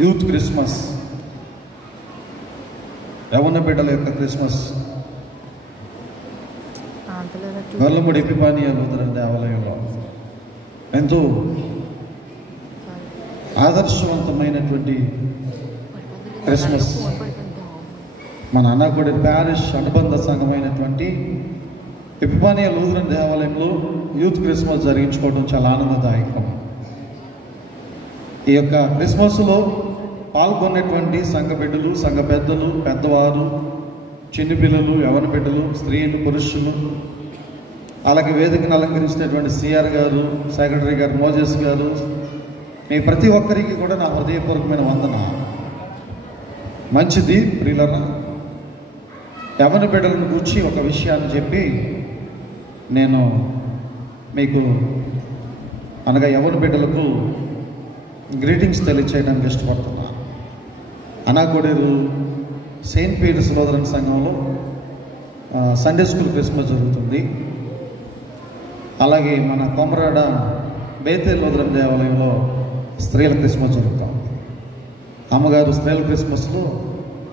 Youth Christmas, యవ్వన బిడ్డల యొక్క క్రిస్మస్ గొల్లమూడి ఎపిఫానియా లూథరన్ దేవాలయంలో ఎంతో ఆదర్శవంతమైనటువంటి క్రిస్మస్ మన అన్నాకోడి ప్యారిష్ అనుబంధ సంఘమైనటువంటి ఎపిఫానియా లూథరన్ దేవాలయంలో యూత్ క్రిస్మస్ జరిగించుకోవడం చాలా ఆనందదాయకం. ఈ యొక్క క్రిస్మస్లో పాల్గొన్నటువంటి సంఘ బిడ్డలు, సంఘ పెద్దలు, పెద్దవారు, చిన్న పిల్లలు, యవ్వన బిడ్డలు, స్త్రీలు, పురుషులు, అలాగే వేదికను అలంకరించినటువంటి సిఆర్ గారు, సెక్రటరీ గారు, మోజెస్ గారు, మీ ప్రతి ఒక్కరికి కూడా నా హృదయపూర్వకమైన వందన. మంచిది ప్రియులరా, యవ్వన బిడ్డలను కూర్చి ఒక విషయాన్ని చెప్పి నేను మీకు అనగా యవ్వన బిడ్డలకు గ్రీటింగ్స్ తెలియచేయడానికి ఇష్టపడుతున్నాను. అనాకోడేరు సెయింట్ పీటర్స్ లూథరన్ సంఘంలో సండే స్కూల్ క్రిస్మస్ జరుగుతుంది. అలాగే మన కొమరాడ బేతేల్ లూథరన్ దేవాలయంలో స్త్రీల క్రిస్మస్ జరుగుతుంది. అమ్మగారు స్త్రీల క్రిస్మస్లో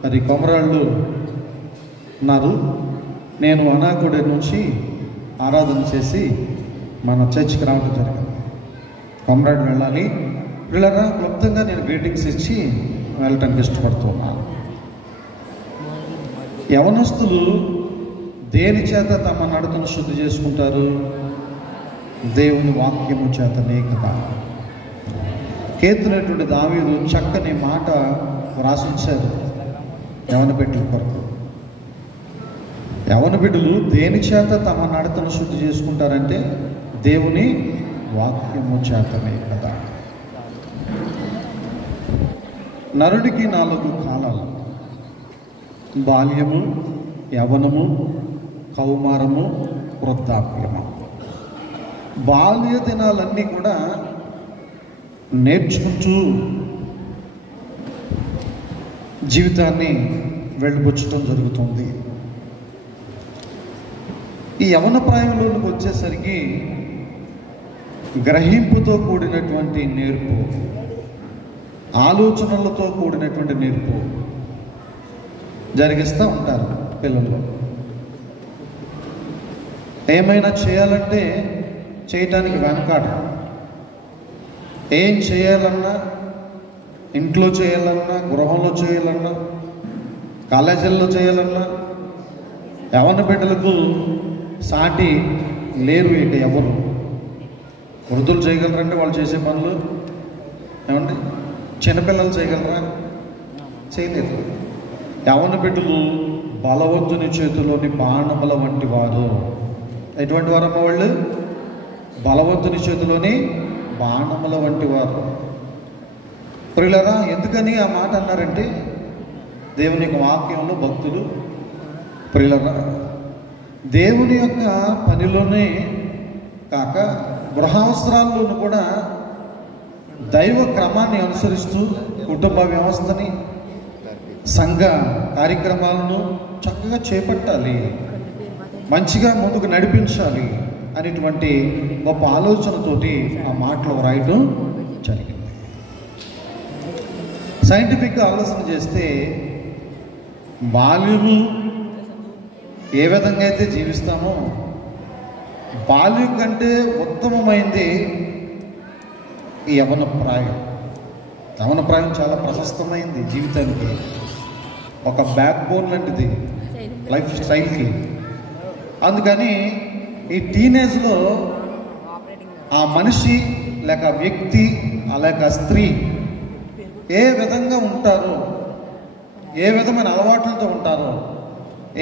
మరి కొమరాళ్ళు ఉన్నారు. నేను అనాకోడేరు నుంచి ఆరాధన చేసి మన చర్చికి రావడం జరిగింది. కొమరాడు వెళ్ళాలి. వీళ్ళరా క్లుప్తంగా నేను గ్రీటింగ్స్ ఇచ్చి వెళ్ళటానికి ఇష్టపడుతున్నాను. యవనస్తులు దేని చేత తమ నడతను శుద్ధి చేసుకుంటారు? దేవుని వాక్యము చేతనే కదా. కీర్తనటువంటి దావీదు చక్కని మాట వ్రాసించారు యవన బిడ్డల కొరకు. యవన బిడ్డలు దేని చేత తమ నడతను శుద్ధి చేసుకుంటారంటే దేవుని వాక్యము చేతనే కదా. నరుడికి 4 కాలాలు: బాల్యము, యవ్వనము, కౌమారము, వృద్ధాప్యము. బాల్య దినాలన్నీ కూడా నేర్చుకుంటూ జీవితాన్ని వెళ్ళిపుచ్చటం జరుగుతుంది. ఈ యవ్వన ప్రాయంలోకి వచ్చేసరికి గ్రహింపుతో కూడినటువంటి నేర్పు, ఆలోచనలతో కూడినటువంటి నేర్పు జరిగిస్తూ ఉంటారు పిల్లలు. ఏమైనా చేయాలంటే చేయటానికి వెనకాడ, ఏం చేయాలన్నా, ఇంట్లో చేయాలన్నా, గృహంలో చేయాలన్నా, కాలేజీల్లో చేయాలన్నా యవ్వన బిడ్డలకు సాటి లేరు. ఇక ఎవరు వృద్ధులు చేయగలరంటే వాళ్ళు చేసే పనులు? ఏమండి చిన్నపిల్లలు చేయగలరా? చేయలేరు. యవ్వన బిడ్డలు బలవంతుని చేతిలోని బాణముల వంటి వారు. ఎటువంటి వారమ్మ వాళ్ళు? బలవంతుని చేతిలోని బాణముల వంటి వారు. ప్రియులరా, ఎందుకని ఆ మాట అన్నారంటే దేవుని యొక్క వాక్యంలో భక్తులు ప్రియులరా దేవుని యొక్క పనిలోనే కాక గృహావసరాల్లోనూ కూడా దైవ క్రమాన్ని అనుసరిస్తూ కుటుంబ వ్యవస్థని, సంఘ కార్యక్రమాలను చక్కగా చేపట్టాలి, మంచిగా ముందుకు నడిపించాలి అనేటువంటి గొప్ప ఆలోచనతోటి ఆ మాటలు రాయడం జరిగింది. సైంటిఫిక్గా ఆలోచన చేస్తే బాల్యము ఏ విధంగా అయితే జీవిస్తామో బాల్యం కంటే ఉత్తమమైంది ఈ యవ్వన ప్రాయం. యవ్వన ప్రాయం చాలా ప్రశస్తమైంది జీవితానికి, ఒక బ్యాక్ బోన్ లాంటిది లైఫ్ స్టైల్కి. అందుకని ఈ టీనేజ్లో ఆ మనిషి లేక వ్యక్తి లేక స్త్రీ ఏ విధంగా ఉంటారో, ఏ విధమైన అలవాట్లతో ఉంటారో,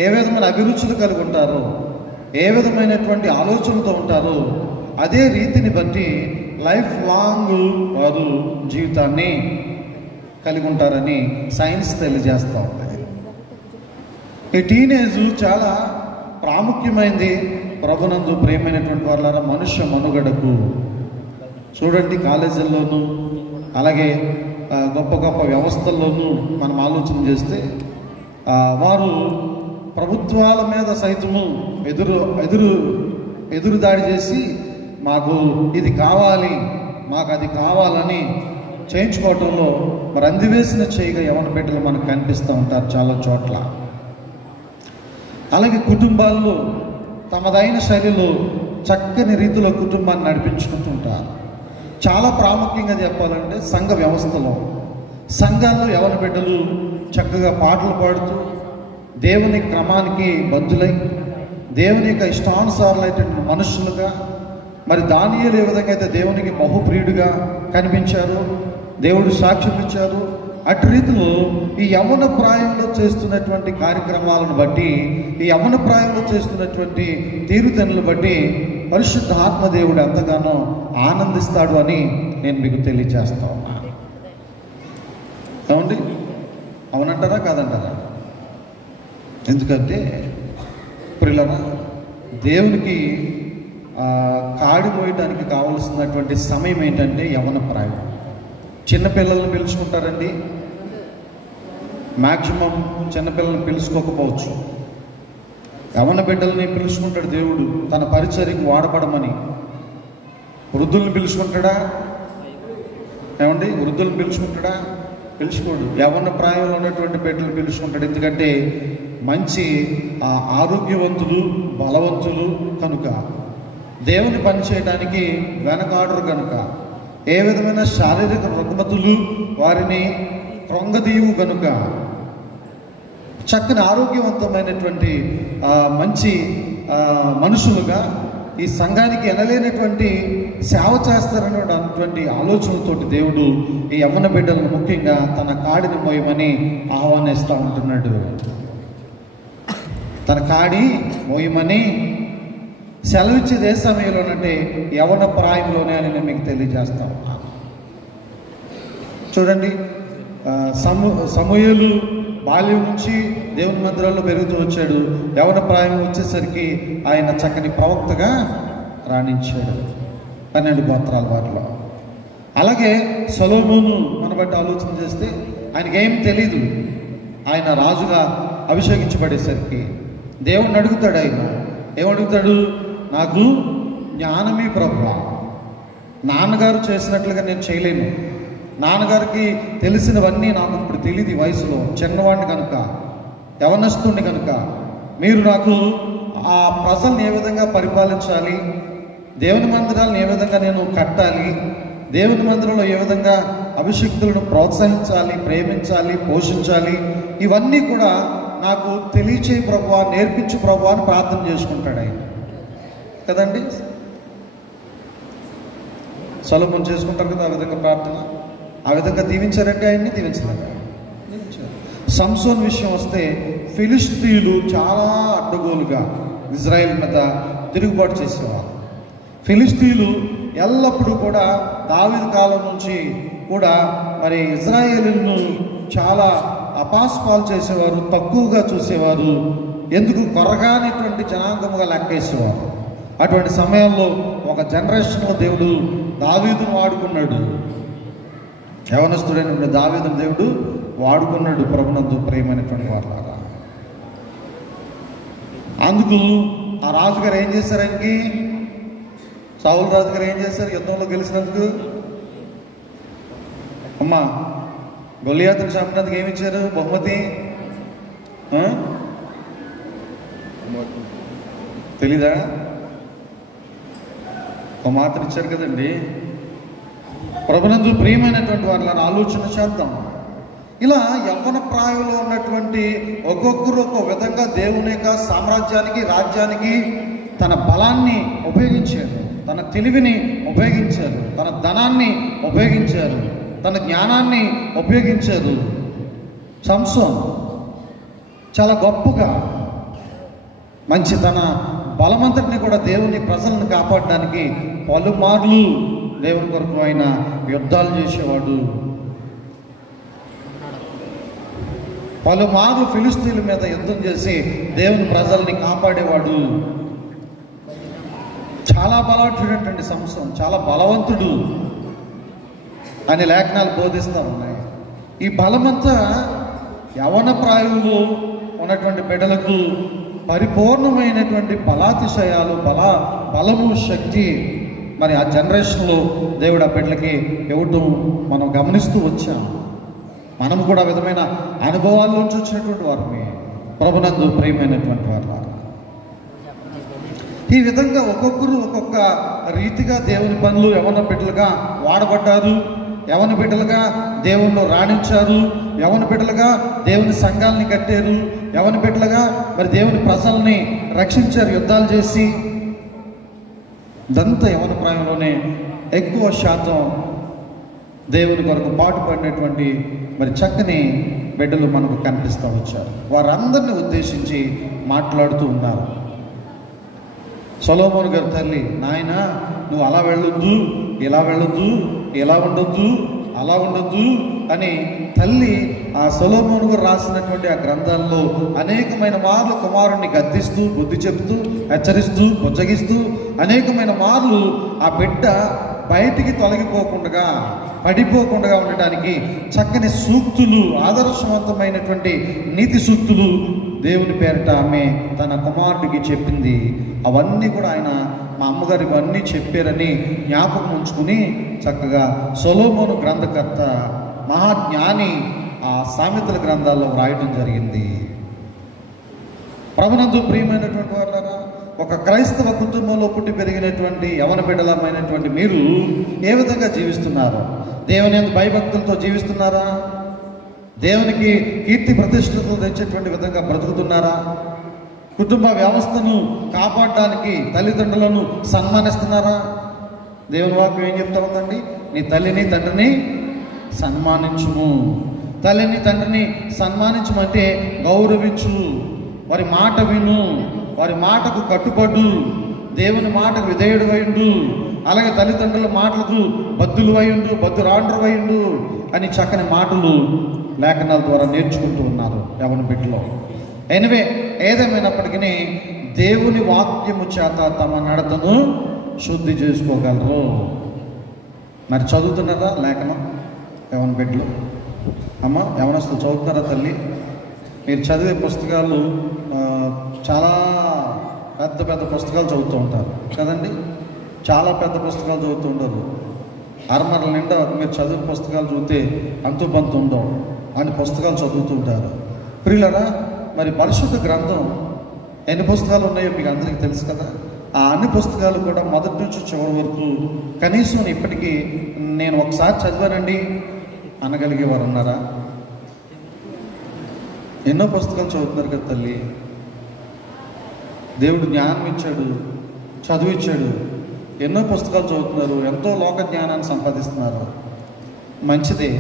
ఏ విధమైన అభిరుచులు కలిగి ఉంటారో, ఏ విధమైనటువంటి ఆలోచనలతో ఉంటారో అదే రీతిని బట్టి లైఫ్ లాంగ్ వారు జీవితాన్ని కలిగి ఉంటారని సైన్స్ తెలియజేస్తూ ఉంటుంది. ఈ టీనేజ్ చాలా ప్రాముఖ్యమైనది ప్రభునందు ప్రియమైనటువంటి వాళ్ళ మనుష్య మనుగడకు. చూడండి, కాలేజీల్లోనూ అలాగే గొప్ప గొప్ప వ్యవస్థల్లోనూ మనం ఆలోచన చేస్తే వారు ప్రభుత్వాల మీద సైతము ఎదురు దాడి చేసి మాకు ఇది కావాలి, మాకు అది కావాలని చేయించుకోవటంలో మరి అందివేసిన చేయగా యవన బిడ్డలు మనకు కనిపిస్తూ ఉంటారు చాలా చోట్ల. అలాగే కుటుంబాల్లో తమదైన శైలిలో చక్కని రీతిలో కుటుంబాన్ని నడిపించుకుంటుంటారు. చాలా ప్రాముఖ్యంగా చెప్పాలంటే సంఘ వ్యవస్థలో సంఘాల్లో యవన బిడ్డలు చక్కగా పాటలు పాడుతూ దేవుని క్రమానికి బద్దులై దేవుని యొక్క ఇష్టానుసారులైనటువంటి మనుషులుగా, మరి దానియేలు ఏ విధంగా అయితే దేవునికి బహుప్రియుడిగా కనిపించారు, దేవుడు సాక్ష్యం ఇచ్చారు, అటు రీతిలో ఈ యవ్వన ప్రాయంలో చేస్తున్నటువంటి కార్యక్రమాలను బట్టి, ఈ యవ్వన ప్రాయంలో చేస్తున్నటువంటి తీరుతెన్నులు బట్టి పరిశుద్ధ ఆత్మదేవుడు ఎంతగానో ఆనందిస్తాడు అని నేను మీకు తెలియజేస్తా ఉన్నాను. ఏమండి, అవునంటారా కాదంటారా? ఎందుకంటే ప్రియులారా, దేవునికి కాడి మోయడానికి కావలసినటువంటి సమయం ఏంటంటే యవ్వన ప్రాయం. చిన్నపిల్లల్ని పిలుచుకుంటారండి, మ్యాక్సిమం చిన్నపిల్లల్ని పిలుచుకోకపోవచ్చు. యవ్వన బిడ్డల్ని పిలుచుకుంటాడు దేవుడు తన పరిచర్యకు వాడబడమని. వృద్ధుల్ని పిలుచుకుంటాడా? ఏమండి, వృద్ధులను పిలుచుకుంటాడా? పిలుచుకోడు. యవ్వన ప్రాయంలో ఉన్నటువంటి బిడ్డలు పిలుచుకుంటాడు. ఎందుకంటే మంచి ఆరోగ్యవంతులు, బలవంతులు కనుక, దేవుని పని చేయడానికి వెనకాడరు కనుక, ఏ విధమైన శారీరక రుగ్మతులు వారిని కృంగదీయు కనుక, చక్కని ఆరోగ్యవంతమైనటువంటి మంచి మనుషులుగా ఈ సంఘానికి ఎనలేనటువంటి సేవ చేస్తారనేటువంటి ఆలోచనలతోటి దేవుడు ఈ యవ్వన బిడ్డలను ముఖ్యంగా తన కాడిని మోయమని ఆహ్వానిస్తూ ఉంటున్నాడు. తన కాడి మోయమని సెలవిచ్చేది ఏ సమయంలోనంటే యవ్వన ప్రాయంలోనే అని నేను మీకు తెలియజేస్తా ఉన్నాను. చూడండి, సమూయేలు బాల్యం నుంచి దేవుని మందిరాల్లో పెరుగుతూ వచ్చాడు. యవ్వన ప్రాయం వచ్చేసరికి ఆయన చక్కని ప్రవక్తగా రాణించాడు 12 గోత్రాల వారిలో. అలాగే సొలొమోను మన బట్టి ఆలోచన చేస్తే ఆయనకి ఏం తెలీదు. ఆయన రాజుగా అభిషేకించబడేసరికి దేవుణ్ణి అడుగుతాడు. ఆయన ఏమడుగుతాడు? నాకు జ్ఞానమే ప్రభువా, నాన్నగారు చేసినట్లుగా నేను చేయలేను. నాన్నగారికి తెలిసినవన్నీ నాకు ఇప్పుడు తెలియదు. ఈ వయసులో చిన్నవాడిని కనుక, యవనస్తుడిని కనుక, మీరు నాకు ఆ ప్రజల్ని ఏ విధంగా పరిపాలించాలి, దేవుని మందిరాలను ఏ విధంగా నేను కట్టాలి, దేవుని మందిరంలో ఏ విధంగా అభిషిక్తులను ప్రోత్సహించాలి, ప్రేమించాలి, పోషించాలి, ఇవన్నీ కూడా నాకు తెలియచే ప్రభువా, నేర్పించు ప్రభువా అని ప్రార్థన చేసుకుంటాడు ఆయన కదండి. సొలొమోను చేసుకుంటారు కదా ఆ విధంగా ప్రార్థన. ఆ విధంగా దీవించారంటే ఆయన్ని దీవించారు. సంసోన్ విషయం వస్తే ఫిలిష్తీయులు చాలా అడ్డగోలుగా ఇజ్రాయెల్ మీద తిరుగుబాటు చేసేవారు. ఫిలిష్తీయులు ఎల్లప్పుడూ కూడా దావీదు కాలం నుంచి కూడా మరి ఇజ్రాయేలును చాలా అపాస్పాలు చేసేవారు, తక్కువగా చూసేవారు, ఎందుకు కొరగానేటువంటి జనాంగముగా లెక్కేసేవారు. అటువంటి సమయంలో ఒక జనరేషన్లో దేవుడు దావీదును వాడుకున్నాడు. యవనస్తుడైన దావీదును దేవుడు వాడుకున్నాడు ప్రభునందు ప్రేమైనటువంటి వారులారా. అందుకు ఆ రాజుగారు ఏం చేశారు? ఆయనకి సౌలు రాజుగారు ఏం చేశారు? యుద్ధంలో గెలిచినందుకు అమ్మా గొలియాతును చంపినందుకు ఏమి ఇచ్చారు బహుమతి? తెలీదా? ఒక మాత్రం ఇచ్చారు కదండి. ప్రభునందు ప్రియమైనటువంటి వారిని ఆలోచన చేద్దాం. ఇలా యవ్వన ప్రాయంలో ఉన్నటువంటి ఒక్కొక్కరు ఒక్కో విధంగా దేవుని యొక్క సామ్రాజ్యానికి, రాజ్యానికి తన బలాన్ని ఉపయోగించారు, తన తెలివిని ఉపయోగించారు, తన ధనాన్ని ఉపయోగించారు, తన జ్ఞానాన్ని ఉపయోగించారు. సంసోన్ చాలా గొప్పగా మంచి తన బలమంతటిని కూడా దేవుని ప్రజలను కాపాడడానికి పలుమార్లు దేవుని కొరకు ఆయన యుద్ధాలు చేసేవాడు. పలుమార్లు ఫిలిష్తీయుల మీద యుద్ధం చేసి దేవుని ప్రజల్ని కాపాడేవాడు. చాలా బలాఢ్యుడంటండి సంసోన్, చాలా బలవంతుడు అని లేఖనాలు బోధిస్తూ ఉన్నాయి. ఈ బలమంతా యవన ప్రాయంలో ఉన్నటువంటి బిడ్డలకు పరిపూర్ణమైనటువంటి బలాతిశయాలు, బలము, శక్తి మరి ఆ జనరేషన్లో దేవుడు ఆ బిడ్డలకి ఇవ్వటం మనం గమనిస్తూ వచ్చాం. మనం కూడా విధమైన అనుభవాల్లోంచి వచ్చినటువంటి వారిని ప్రభునందు ప్రియమైనటువంటి వారు. ఈ విధంగా ఒక్కొక్కరు ఒక్కొక్క రీతిగా దేవుని పనులు యవన బిడ్డలుగా వాడబడ్డారు, యవన బిడ్డలుగా దేవుణ్ణి రాణించారు, యవన బిడ్డలుగా దేవుని సంఘాలని కట్టారు, యవన బిడ్డలుగా మరి దేవుని ప్రజల్ని రక్షించారు యుద్ధాలు చేసి. ఇదంతా యవన ప్రాయంలోనే ఎక్కువ శాతం దేవుని కొరకు పాటుపడినటువంటి మరి చక్కని బిడ్డలు మనకు కనిపిస్తూ వచ్చారు. వారందరినీ ఉద్దేశించి మాట్లాడుతూ ఉన్నారు. సొలొమోను గారి తల్లి, నాయన నువ్వు అలా వెళ్ళొద్దు, ఇలా వెళ్ళొద్దు, ఇలా ఉండొద్దు, అలా ఉండొద్దు అని తల్లి ఆ సొలొమోను గారు రాసినటువంటి ఆ గ్రంథాల్లో అనేకమైన మార్లు కుమారుణ్ణి గద్దిస్తూ, బుద్ధి చెప్తూ, హెచ్చరిస్తూ, బుజ్జగిస్తూ అనేకమైన మార్లు ఆ బిడ్డ బయటికి తొలగిపోకుండా, పడిపోకుండా ఉండటానికి చక్కని సూక్తులు, ఆదర్శవంతమైనటువంటి నీతి సూక్తులు దేవుని పేరిట ఆమె తన కుమారుడికి చెప్పింది. అవన్నీ కూడా ఆయన మా అమ్మగారికి అన్నీ చెప్పారని జ్ఞాపకం ఉంచుకుని చక్కగా సొలొమోను గ్రంథకర్త మహాజ్ఞాని ఆ సామెతల గ్రంథాల్లో వ్రాయటం జరిగింది. ప్రభునందు ప్రియమైనటువంటి వారులారా, ఒక క్రైస్తవ కుటుంబంలో పుట్టి పెరిగినటువంటి యవన బిడ్డలమైనటువంటి మీరు ఏ విధంగా జీవిస్తున్నారు? దేవుని యందు భయభక్తులతో జీవిస్తున్నారా? దేవునికి కీర్తి ప్రతిష్టలు తెచ్చేటువంటి విధంగా బ్రతుకుతున్నారా? కుటుంబ వ్యవస్థను కాపాడడానికి తల్లిదండ్రులను సన్మానిస్తున్నారా? దేవుని వాక్యం ఏం చెప్తా ఉందండి? నీ తల్లిని తండ్రిని సన్మానించుము. తల్లిని తండ్రిని సన్మానించమంటే గౌరవించు, వారి మాట విను, వారి మాటకు కట్టుబడు, దేవుని మాటకు విధేయుడు అయిండు, అలాగే తల్లిదండ్రుల మాటలకు బద్దులు అయ్యిండు, బద్దురాండ్రు అయ్యిండు అని చక్కని మాటలు లేఖనాల ద్వారా నేర్చుకుంటూ ఉన్నారు యవన బిడ్డలో. ఎనివే, ఏదేమైనప్పటికీ దేవుని వాక్యము చేత తమ నడతను శుద్ధి చేసుకోగలరు. మరి చదువుతున్నారా లేఖనం యవన బిడ్డలు? అమ్మ యవనస్తులు చదువుతున్నారా? తల్లి మీరు చదివే పుస్తకాలు చాలా పెద్ద పెద్ద పుస్తకాలు చదువుతూ ఉంటారు కదండి. చాలా పెద్ద పుస్తకాలు చదువుతూ ఉండరు. అరమరల నిండా మీరు చదివే పుస్తకాలు చూస్తే అంతు పంతు ఉండవు అని పుస్తకాలు చదువుతూ ఉంటారు. ప్రియులరా, మరి పరిశుద్ధ గ్రంథం ఎన్ని పుస్తకాలు ఉన్నాయో మీకు అందరికీ తెలుసు కదా. ఆ అన్ని పుస్తకాలు కూడా మొదటి నుంచి చివరి వరకు కనీసం ఇప్పటికీ నేను ఒకసారి చదివానండి అనగలిగేవారు ఉన్నారా? ఎన్నో పుస్తకాలు చదువుతున్నారు కదా తల్లి. దేవుడు జ్ఞానం ఇచ్చాడు, చదువు ఇచ్చాడు, ఎన్నో పుస్తకాలు చదువుతున్నారు, ఎంతో లోక జ్ఞానాన్ని సంపాదిస్తున్నారు. మంచిదే,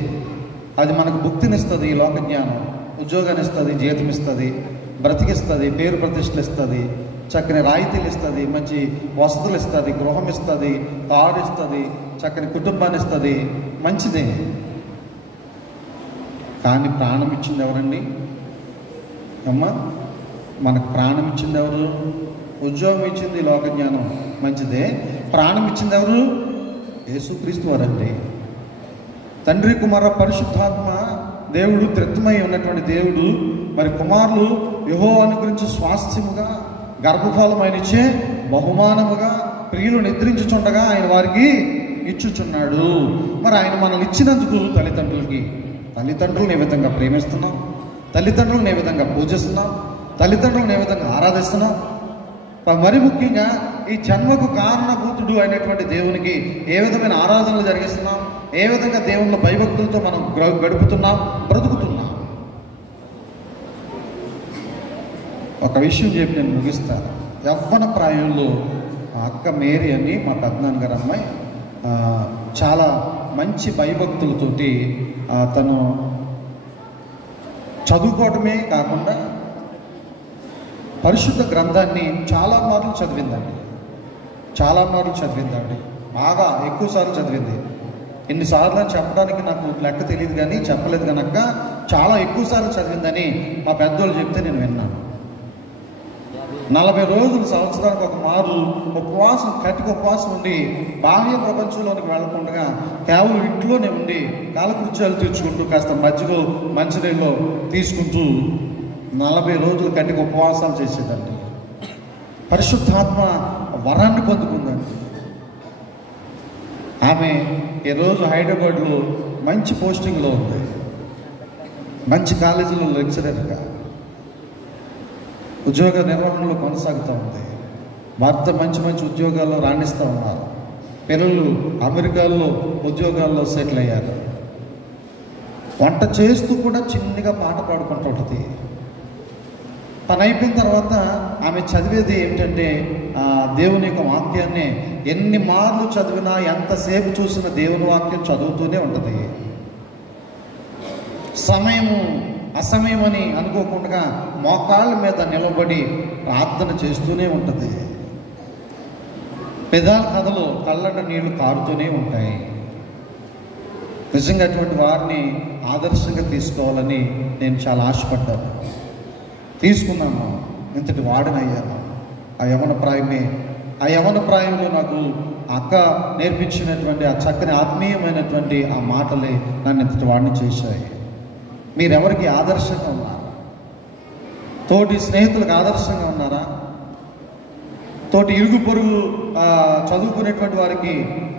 అది మనకు భుక్తినిస్తుంది. ఈ లోక జ్ఞానం ఉద్యోగాన్ని ఇస్తుంది, జీతం ఇస్తుంది, బ్రతికిస్తుంది, పేరు ప్రతిష్టలు ఇస్తుంది, చక్కని రాయితీలు ఇస్తుంది, మంచి వసతులు ఇస్తుంది, గృహం ఇస్తుంది, కారు ఇస్తుంది, చక్కని కుటుంబాన్ని ఇస్తుంది. మంచిదే. కానీ ప్రాణం ఇచ్చింది ఎవరండి? అమ్మ, మనకు ప్రాణం ఇచ్చింది ఎవరు? ఉద్యోగం ఇచ్చింది లోక జ్ఞానం, మంచిదే. ప్రాణం ఇచ్చింది ఎవరు? యేసుక్రీస్తు వారండి. తండ్రి కుమార పరిశుద్ధాత్మ దేవుడు త్రిత్వమై ఉన్నటువంటి దేవుడు మరి కుమారులు యెహోవాను గురించి స్వాస్థ్యముగా గర్భఫలమైనచే బహుమానముగా ప్రియులు నిద్రించుచుండగా ఆయన వారికి ఇచ్చుచున్నాడు. మరి ఆయన మనల్ని ఇచ్చినందుకు తల్లిదండ్రులను ఏ విధంగా ప్రేమిస్తున్నాం, తల్లిదండ్రులను ఏ విధంగా పూజిస్తున్నాం, తల్లిదండ్రులను ఏ విధంగా ఆరాధిస్తున్నాం, మరి ముఖ్యంగా ఈ జన్మకు కారణభూతుడు అయినటువంటి దేవునికి ఏ విధమైన ఆరాధనలు జరిగిస్తున్నాం, ఏ విధంగా దేవుళ్ళ భయభక్తులతో మనం గడుపుతున్నాం, బ్రతుకుతున్నాం. ఒక విషయం చెప్పి నేను ముగిస్తాను. యవ్వన ప్రాయంలో అక్క మేరీ అని మా పెద్దనాన్నగారు అమ్మాయి చాలా మంచి భయభక్తులతోటి తను చదువుకోవటమే కాకుండా పరిశుద్ధ గ్రంథాన్ని చాలా మార్లు చదివిందండి. బాగా ఎక్కువసార్లు చదివింది. ఎన్నిసార్లు అని చెప్పడానికి నాకు లెక్క తెలియదు, కానీ చెప్పలేదు కనుక చాలా ఎక్కువసార్లు చదివిందని మా పెద్దోళ్ళు చెప్తే నేను విన్నాను. 40 రోజులు సంవత్సరానికి ఒక మారు ఉపవాసం ఉండి బాహ్య ప్రపంచంలోనికి వెళ్ళకుండా కేవలం ఇంట్లోనే ఉండి కాలకృత్యాలు తీర్చుకుంటూ కాస్త మజ్జిగ మంచినీళ్ళు తీసుకుంటూ 40 రోజులు కట్టిక ఉపవాసాలు చేసేదండి. పరిశుద్ధాత్మ వరాన్ని పొందుకుందండి. ఆమె ఈరోజు హైదరాబాద్లో మంచి పోస్టింగ్లో ఉంది, మంచి కాలేజీలో లెక్చరర్గా ఉద్యోగ నిర్వహణలో కొనసాగుతూ ఉంది. భర్త మంచి మంచి ఉద్యోగాల్లో రాణిస్తూ ఉన్నారు. పిల్లలు అమెరికాలో ఉద్యోగాల్లో సెటిల్ అయ్యారు. వంట చేస్తూ కూడా చిన్నగా పాట పాడుకుంటూ ఉంటుంది. తను అయిపోయిన తర్వాత ఆమె చదివేది ఏమిటంటే దేవుని యొక్క వాక్యాన్ని ఎన్ని మార్లు చదివినా, ఎంతసేపు చూసినా దేవుని వాక్యం చదువుతూనే ఉంటుంది. సమయము అసమయమని అనుకోకుండా మోకాళ్ళ మీద నిలబడి ప్రార్థన చేస్తూనే ఉంటుంది. పెదాల కథలో కళ్ళంట నీళ్లు కారుతూనే ఉంటాయి. నిజంగా అటువంటి వారిని ఆదర్శంగా తీసుకోవాలని నేను చాలా ఆశపడ్డాను. తీసుకున్నాను, ఇంతటి వాడినయ్యాను. ఆ యవన ప్రాయంలో నాకు అక్క నేర్పించినటువంటి ఆ చక్కని ఆత్మీయమైనటువంటి ఆ మాటలే నన్ను ఇంతటి వాడిని చేశాయి. మీరెవరికి ఆదర్శంగా ఉన్నారు? తోటి స్నేహితులకు ఆదర్శంగా ఉన్నారా? తోటి ఇరుగు పొరుగు చదువుకునేటువంటి వారికి,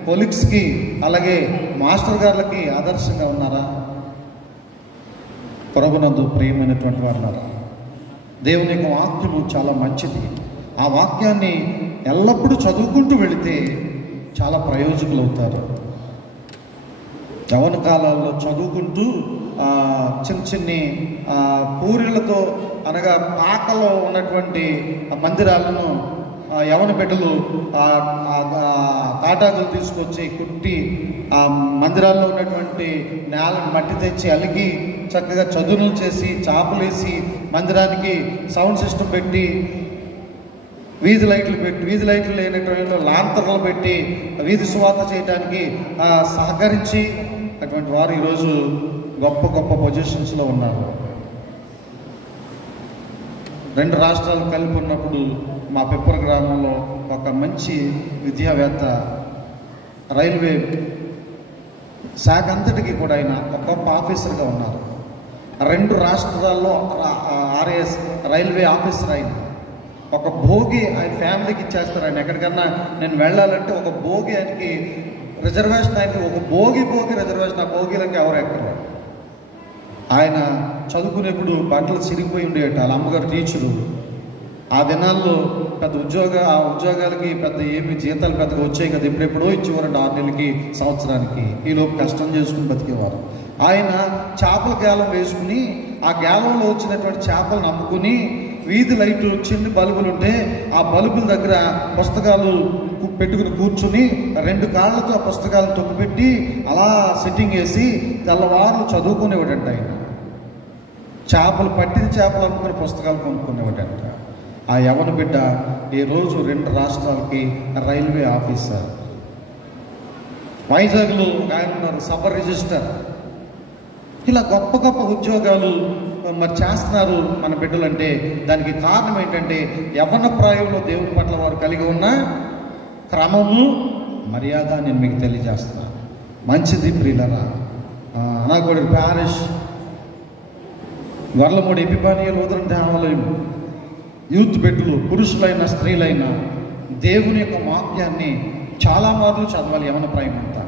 కొలీగ్స్కి, అలాగే మాస్టర్ గారులకి ఆదర్శంగా ఉన్నారా? ప్రభునందు ప్రియమైనటువంటి వారున్నారా? దేవుని యొక్క వాక్యము చాలా మంచిది. ఆ వాక్యాన్ని ఎల్లప్పుడూ చదువుకుంటూ వెళితే చాలా ప్రయోజకులు అవుతారు. యవ్వన కాలాల్లో చదువుకుంటూ చిన్ని పూరిలతో అనగా పాకలో ఉన్నటువంటి మందిరాలను యవన బిడ్డలు తాటాకులు తీసుకొచ్చి కుట్టి ఆ మందిరాల్లో ఉన్నటువంటి నేలను మట్టి తెచ్చి అలిగి చక్కగా చదువులు చేసి చాపలేసి మందిరానికి సౌండ్ సిస్టమ్ పెట్టి వీధి లైట్లు లేనటువంటి లాంతర్లు పెట్టి వీధి సువార్త చేయడానికి సహకరించి అటువంటి వారు ఈరోజు గొప్ప గొప్ప పొజిషన్స్లో ఉన్నారు. 2 రాష్ట్రాలు కలిపి ఉన్నప్పుడు మా పెప్పర గ్రామంలో ఒక మంచి విద్యావేత్త రైల్వే శాఖ అంతటికి కూడా ఆయన ఒక గొప్ప ఆఫీసర్గా ఉన్నారు. 2 రాష్ట్రాల్లో RAS రైల్వే ఆఫీసర్ ఆయన. ఒక భోగి ఆయన ఫ్యామిలీకి ఇచ్చేస్తారు. ఆయన ఎక్కడికన్నా నేను వెళ్ళాలంటే ఒక భోగి ఆయనకి రిజర్వేషన్, ఆయనకి ఒక భోగి రిజర్వేషన్. ఆ భోగిలకి ఎవరు ఎక్కరు. ఆయన చదువుకునేప్పుడు బట్టలు చిరిగిపోయి ఉండేట. వాళ్ళ అమ్మగారు టీచరు. ఆ దినాల్లో పెద్ద ఉద్యోగాలకి పెద్ద ఏమి జీతాలు పెద్దగా వచ్చాయి కదా, ఎప్పుడెప్పుడో ఇచ్చేవారంట 6 నెలలకి, సంవత్సరానికి. ఈలోపు కష్టం చేసుకుని బతికేవారు. ఆయన చేపల గేలం వేసుకుని ఆ గేలంలో వచ్చినటువంటి చేపలను అమ్ముకుని వీధి లైట్లు చిన్న బల్బులు ఉంటే ఆ బల్బుల దగ్గర పుస్తకాలు పెట్టుకుని కూర్చుని 2 కాళ్ళతో ఆ పుస్తకాలను తొక్కిపెట్టి అలా సెట్టింగ్ వేసి తెల్లవారులు చదువుకునేవాడంట. ఆయన చేపలు పట్టిన చేపలు అమ్ముకుని పుస్తకాలు కొనుక్కునేవాడంట. ఆ యవన బిడ్డ ఈరోజు 2 రాష్ట్రాలకి రైల్వే ఆఫీసర్. వైజాగ్లో ఆయన ఉన్నారు, సబ్ రిజిస్టర్. ఇలా గొప్ప గొప్ప ఉద్యోగాలు మరి చేస్తున్నారు మన బిడ్డలంటే దానికి కారణం ఏంటంటే యవ్వన ప్రాయంలో దేవుని పట్ల వారు కలిగి ఉన్న క్రమము, మర్యాద నేను మీకు తెలియజేస్తున్నాను. మంచిది ప్రియులరా. అనాగోడి ప్యారిష్ గొర్లమూడి ఎపిపానీయులు ఉదరం దేవాలయం యూత్ బిడ్డలు, పురుషులైనా స్త్రీలైనా దేవుని యొక్క వాక్యాన్ని చాలా మార్లు చదవాలి. యవ్వన ప్రాయం అంతా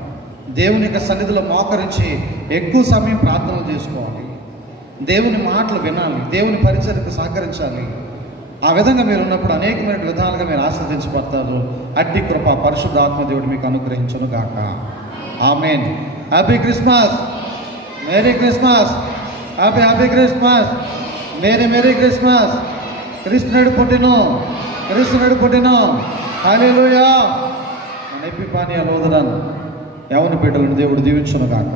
దేవుని యొక్క సన్నిధిలో మోకరించి ఎక్కువ సమయం ప్రార్థనలు చేసుకోవాలి. దేవుని మాటలు వినాలి. దేవుని పరిచర్యకు సహకరించాలి. ఆ విధంగా మీరు ఉన్నప్పుడు అనేకమైన విధాలుగా మీరు ఆశీర్వదించబడతారు. అట్టి కృప పరిశుద్ధాత్మ దేవుడు మీకు అనుగ్రహించును గాక. ఆమేన్. Happy Christmas, merry Christmas, happy Christmas, merry Christmas. క్రీస్తునాడు పుట్టినో హల్లెలూయా. ఎపిఫానియా లోదరాను యవన బిడ్డలను దేవుడు దీవించును గాక.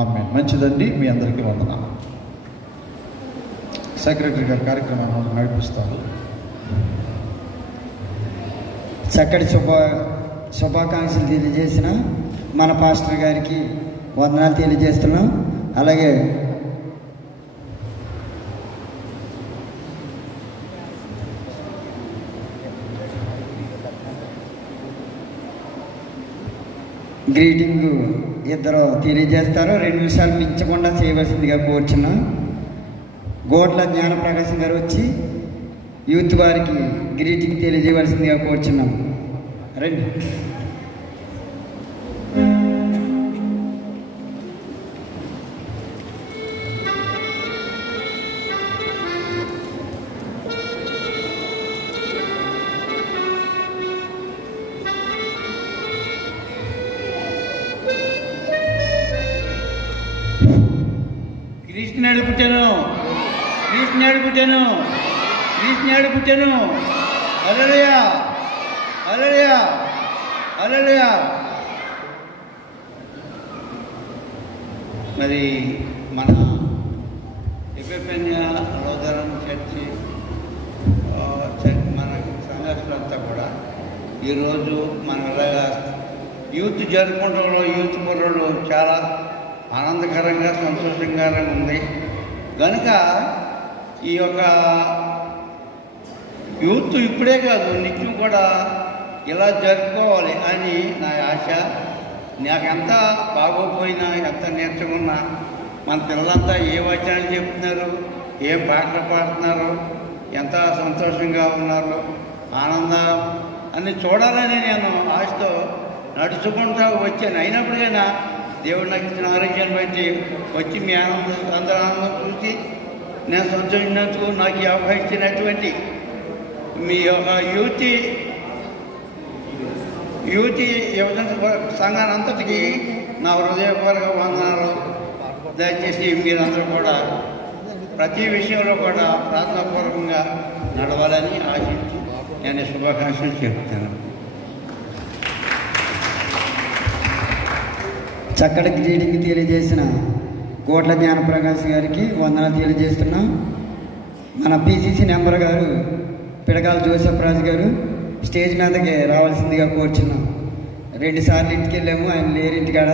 ఆమేన్. మంచిదండి. మీ అందరికీ వందనాలు. సెక్రటరీ గారు కార్యక్రమాన్ని నడిపిస్తారు. చక్కటి శుభాకాంక్షలు తెలియజేసిన మన పాస్టర్ గారికి వందనాలు తెలియజేస్తున్నాం. అలాగే గ్రీటింగ్ ఇద్దరు తెలియజేస్తారు. 2 నిమిషాలు మించకుండా చేయవలసిందిగా కోరుచున్నాం. గోట్ల జ్ఞానప్రకాశం గారు వచ్చి యూత్ వారికి గ్రీటింగ్ తెలియజేయవలసిందిగా కోరుచున్నాం. రండి. కృష్ణుడు పుట్టెను, కృష్ణుడు పుట్టెను, కృష్ణుడు పుట్టెను. హల్లెలూయా, హల్లెలూయా, హల్లెలూయా. మరి మన ఎపిఫెనియా లూథరన్ చర్చి మన సంఘస్థులంతా కూడా ఈరోజు మనం ఇలాగా యూత్ జరుపుకోవడంలో యూత్ కుర్రలు చాలా ఆనందకరంగా సంతోషంగా ఉంది. కనుక ఈ యొక్క యూత్ ఇప్పుడే కాదు నిత్యం కూడా ఇలా జరుపుకోవాలి అని నా ఆశ. నాకు ఎంత బాగోపోయినా ఎంత నేర్చుకున్నా మన పిల్లలంతా ఏ వచనాలు చెప్తున్నారు, ఏ పాటలు పాడుతున్నారు, ఎంత సంతోషంగా ఉన్నారు, ఆనందం అని చూడాలని నేను ఆశతో నడుచుకుంటూ వచ్చాను. అయినప్పటికైనా దేవుడు నాకు ఇచ్చిన ఆరోగ్యాన్ని బట్టి వచ్చి మీ అందరూ ఆనందం చూసి నేను సంతోషించినందుకు నాకు ఈ అవకాశం ఇచ్చినటువంటి మీ యొక్క యువతి యువజన సంఘాన్ని అంతటికి నా హృదయపూర్వక వందనాలు. దయచేసి మీరందరూ కూడా ప్రతి విషయంలో కూడా ప్రార్థనాపూర్వకంగా నడవాలని ఆశించి నేను శుభాకాంక్షలు చెప్తాను. చక్కటి గ్రీటింగ్ తెలియజేసిన కోట్ల జ్ఞానప్రకాశ్ గారికి వందనాలు తెలియజేస్తున్నాం. మన పిసిసి నెంబర్ గారు పిడకాల జోసెఫ్ రాజు గారు స్టేజ్ మీదకి రావాల్సిందిగా కోరుచున్నాం. 2 సార్లు ఇంటికి వెళ్ళాము, ఆయన లేరు ఇంటికాడ.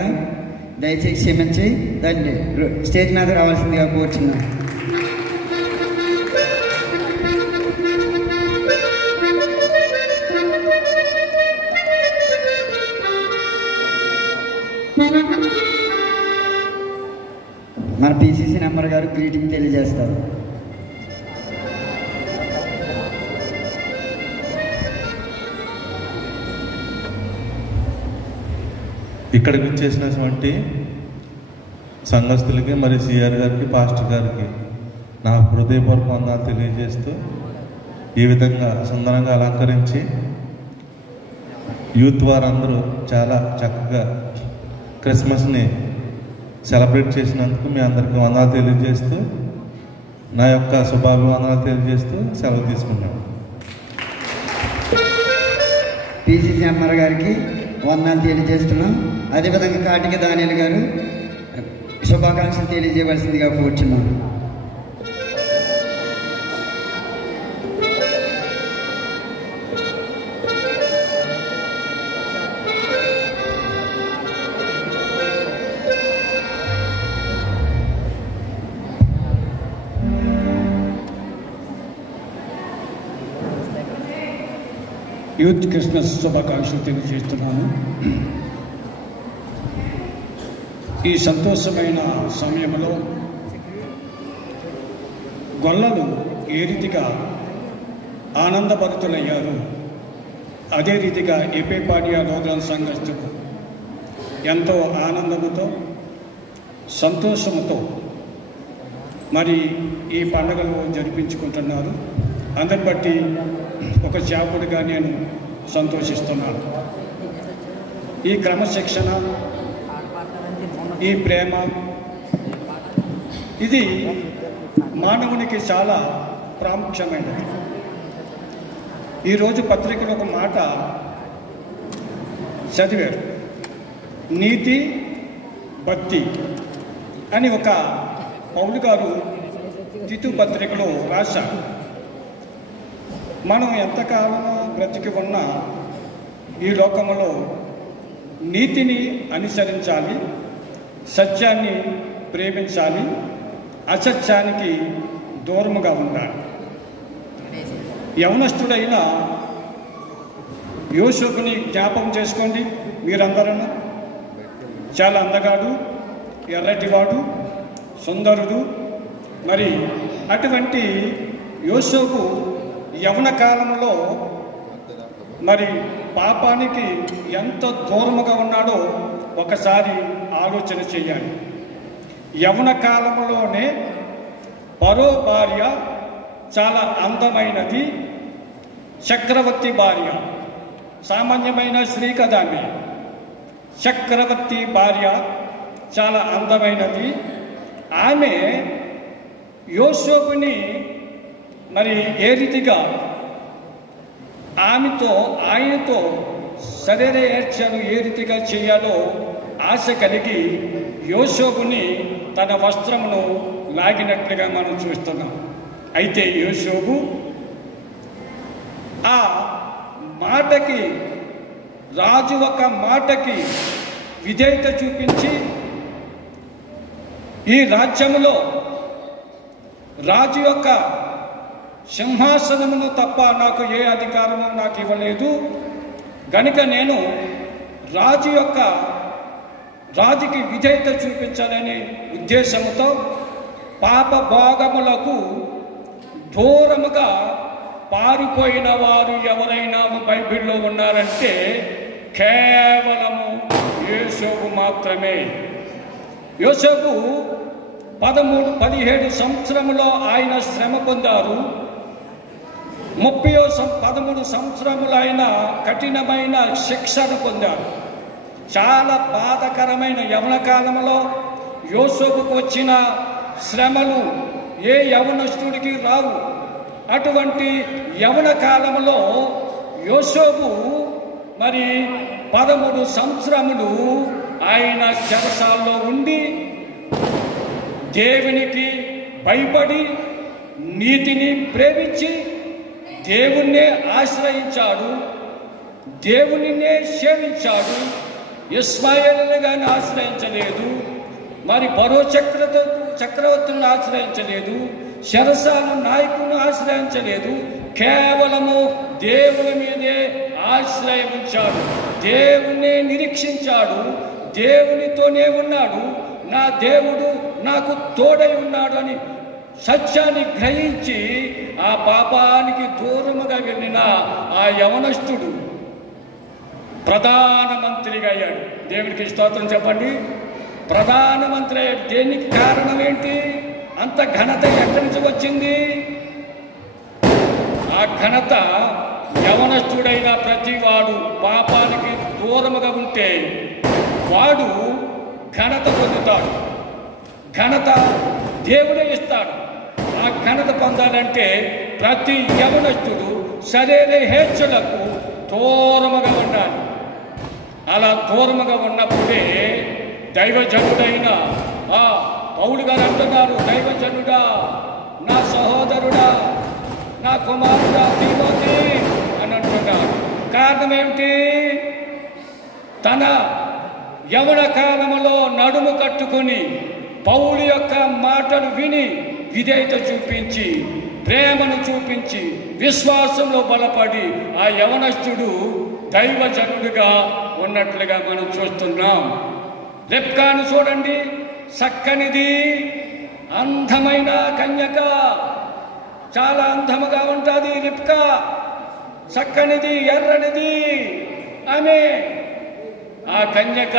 దయచేసి క్షమించి దాన్ని స్టేజ్ మీద రావాల్సిందిగా కోరుచున్నాం. మన పిసిసి నెంబర్ గారు గ్రీటింగ్ తెలియజేస్తారు. ఇక్కడికి వచ్చేసినటువంటి సంఘస్థులకి మరి సిఆర్ గారికి పాస్టర్ గారికి నా హృదయపూర్వక వందనాలు తెలియజేస్తూ ఈ విధంగా సుందరంగా అలంకరించి యూత్ వారందరూ చాలా చక్కగా క్రిస్మస్ని సెలబ్రేట్ చేసినందుకు మీ అందరికీ వందనాలు తెలియజేస్తూ నా యొక్క శుభాభివందనాలు తెలియజేస్తూ సెలవు తీసుకున్నాను. పిసిసి నెంబర్ గారికి వందనాలు తెలియజేస్తున్నాం. అదేవిధంగా కాటిక దానియల్ గారు శుభాకాంక్షలు తెలియజేయవలసిందిగా కోరుచున్నాం. యూత్ క్రిస్మస్ శుభాకాంక్షలు తెలియజేస్తున్నాను. ఈ సంతోషమైన సమయంలో గొల్లలు ఏ రీతిగా ఆనందభరితులయ్యారు, అదే రీతిగా ఎపిఫెనియా లూథరన్ సంఘస్థులు ఎంతో ఆనందముతో సంతోషముతో మరి ఈ పండుగలు జరిపించుకుంటున్నారు. అందరిని బట్టి ఒక సేవకుడిగా నేను సంతోషిస్తున్నాను. ఈ క్రమశిక్షణ, ఈ ప్రేమ, ఇది మానవునికి చాలా ప్రాముఖ్యమైనది. ఈరోజు పత్రికలో ఒక మాట చదివారు, నీతి భక్తి అని ఒక పౌలు గారు తితు పత్రికలో రాశారు. మనం ఎంతకాలం బ్రతికి ఉన్నా ఈ లోకంలో నీతిని అనుసరించాలి, సత్యాన్ని ప్రేమించాలి, అసత్యానికి దూరముగా ఉండాలి. యవనస్తుడైన యోసేపుని జ్ఞాపకం చేసుకోండి. మీరందరూ చాలా అందగాడు, ఎర్రటివాడు, సుందరుడు. మరి అటువంటి యోసేపు యవన కాలంలో మరి పాపానికి ఎంత దూరముగా ఉన్నాడో ఒకసారి ఆలోచన చేయాలి. యవన కాలంలోనే పరో భార్య చాలా అందమైనది, చక్రవర్తి భార్య, సామాన్యమైన స్త్రీ కదా ఆమె. చక్రవర్తి భార్య చాలా అందమైనది. ఆమె యోసేపుని మరి ఏ రీతిగా ఆయనతో శరీర ఏర్చను ఏ రీతిగా చేయాలో ఆశ కలిగి యోసేపుని తన వస్త్రమును లాగినట్లుగా మనం చూస్తున్నాం. అయితే యోసేపు ఆ మాటకి, రాజు ఒక మాటకి విధేయత చూపించి ఈ రాజ్యములో రాజు యొక్క సింహాసనమును తప్ప నాకు ఏ అధికారము నాకు ఇవ్వలేదు గనుక నేను రాజుకి విధేయత చూపించాలనే ఉద్దేశంతో పాప భోగములకు దూరముగా పారిపోయిన వారు ఎవరైనా బైబిల్లో ఉన్నారంటే కేవలము యోసేపు మాత్రమే. యోసేపు 17 సంవత్సరములో ఆయన శ్రమ పొందారు. 13 సంవత్సరములు ఆయన కఠినమైన శిక్షను పొందారు. చాలా బాధకరమైన యవన కాలంలో యోసేపుకు వచ్చిన శ్రమలు ఏ యవనస్తుడికి రావు. అటువంటి యవన కాలంలో యోసేపు మరి 13 సంవత్సరములు ఆయన చెరసాల్లో ఉండి దేవునికి భయపడి నీతిని ప్రేమించి దేవుణ్ణే ఆశ్రయించాడు, దేవునినే సేవించాడు. ఇస్మాయేలుని కానీ ఆశ్రయించలేదు, మరి పరో చక్రవర్తులను ఆశ్రయించలేదు, శరసాలు నాయకులను ఆశ్రయించలేదు. కేవలము దేవుని మీదే ఆశ్రయించాడు, దేవుణ్ణే నిరీక్షించాడు, దేవునితోనే ఉన్నాడు. నా దేవుడు నాకు తోడై ఉన్నాడు అని సత్యాన్ని గ్రహించి ఆ పాపానికి దూరముగా వెళ్ళిన ఆ యవనస్తుడు ప్రధానమంత్రిగా అయ్యాడు. దేవునికి స్తోత్రం చెప్పండి. ప్రధానమంత్రి అయ్యాడు. దేనికి కారణం ఏంటి? అంత ఘనత ఎక్కడి నుంచి వచ్చింది? ఆ ఘనత యవనస్తుడైన ప్రతివాడు పాపానికి దూరముగా ఉంటే వాడు ఘనత పొందుతాడు. ఘనత దేవుడే ఇస్తాడు. ఆ ఘనత పొందాలంటే ప్రతి యవనస్తుడు శరీర హేచ్ఛలకు దూరముగా ఉండాలి. అలా దూరముగా ఉన్నప్పుడే దైవజనుడైన పౌలు గారు అంటున్నారు, దైవజనుడా, నా సహోదరుడా, నా కుమారుడా తిమోతి అని అంటున్నారు. కారణం ఏమిటి? తన యవన కాలములో నడుము కట్టుకొని పౌలు యొక్క మాటలు విని విధేయత చూపించి ప్రేమను చూపించి విశ్వాసంలో బలపడి ఆ యవనస్తుడు దైవజనుడిగా ఉన్నట్లుగా మనం చూస్తున్నాం. రెబ్కాను చూడండి, చక్కనిది, అందమైన కన్యక, చాలా అందముగా ఉంటుంది రెబ్కా, చక్కనిది, ఎర్రనిది ఆమె. ఆ కన్యక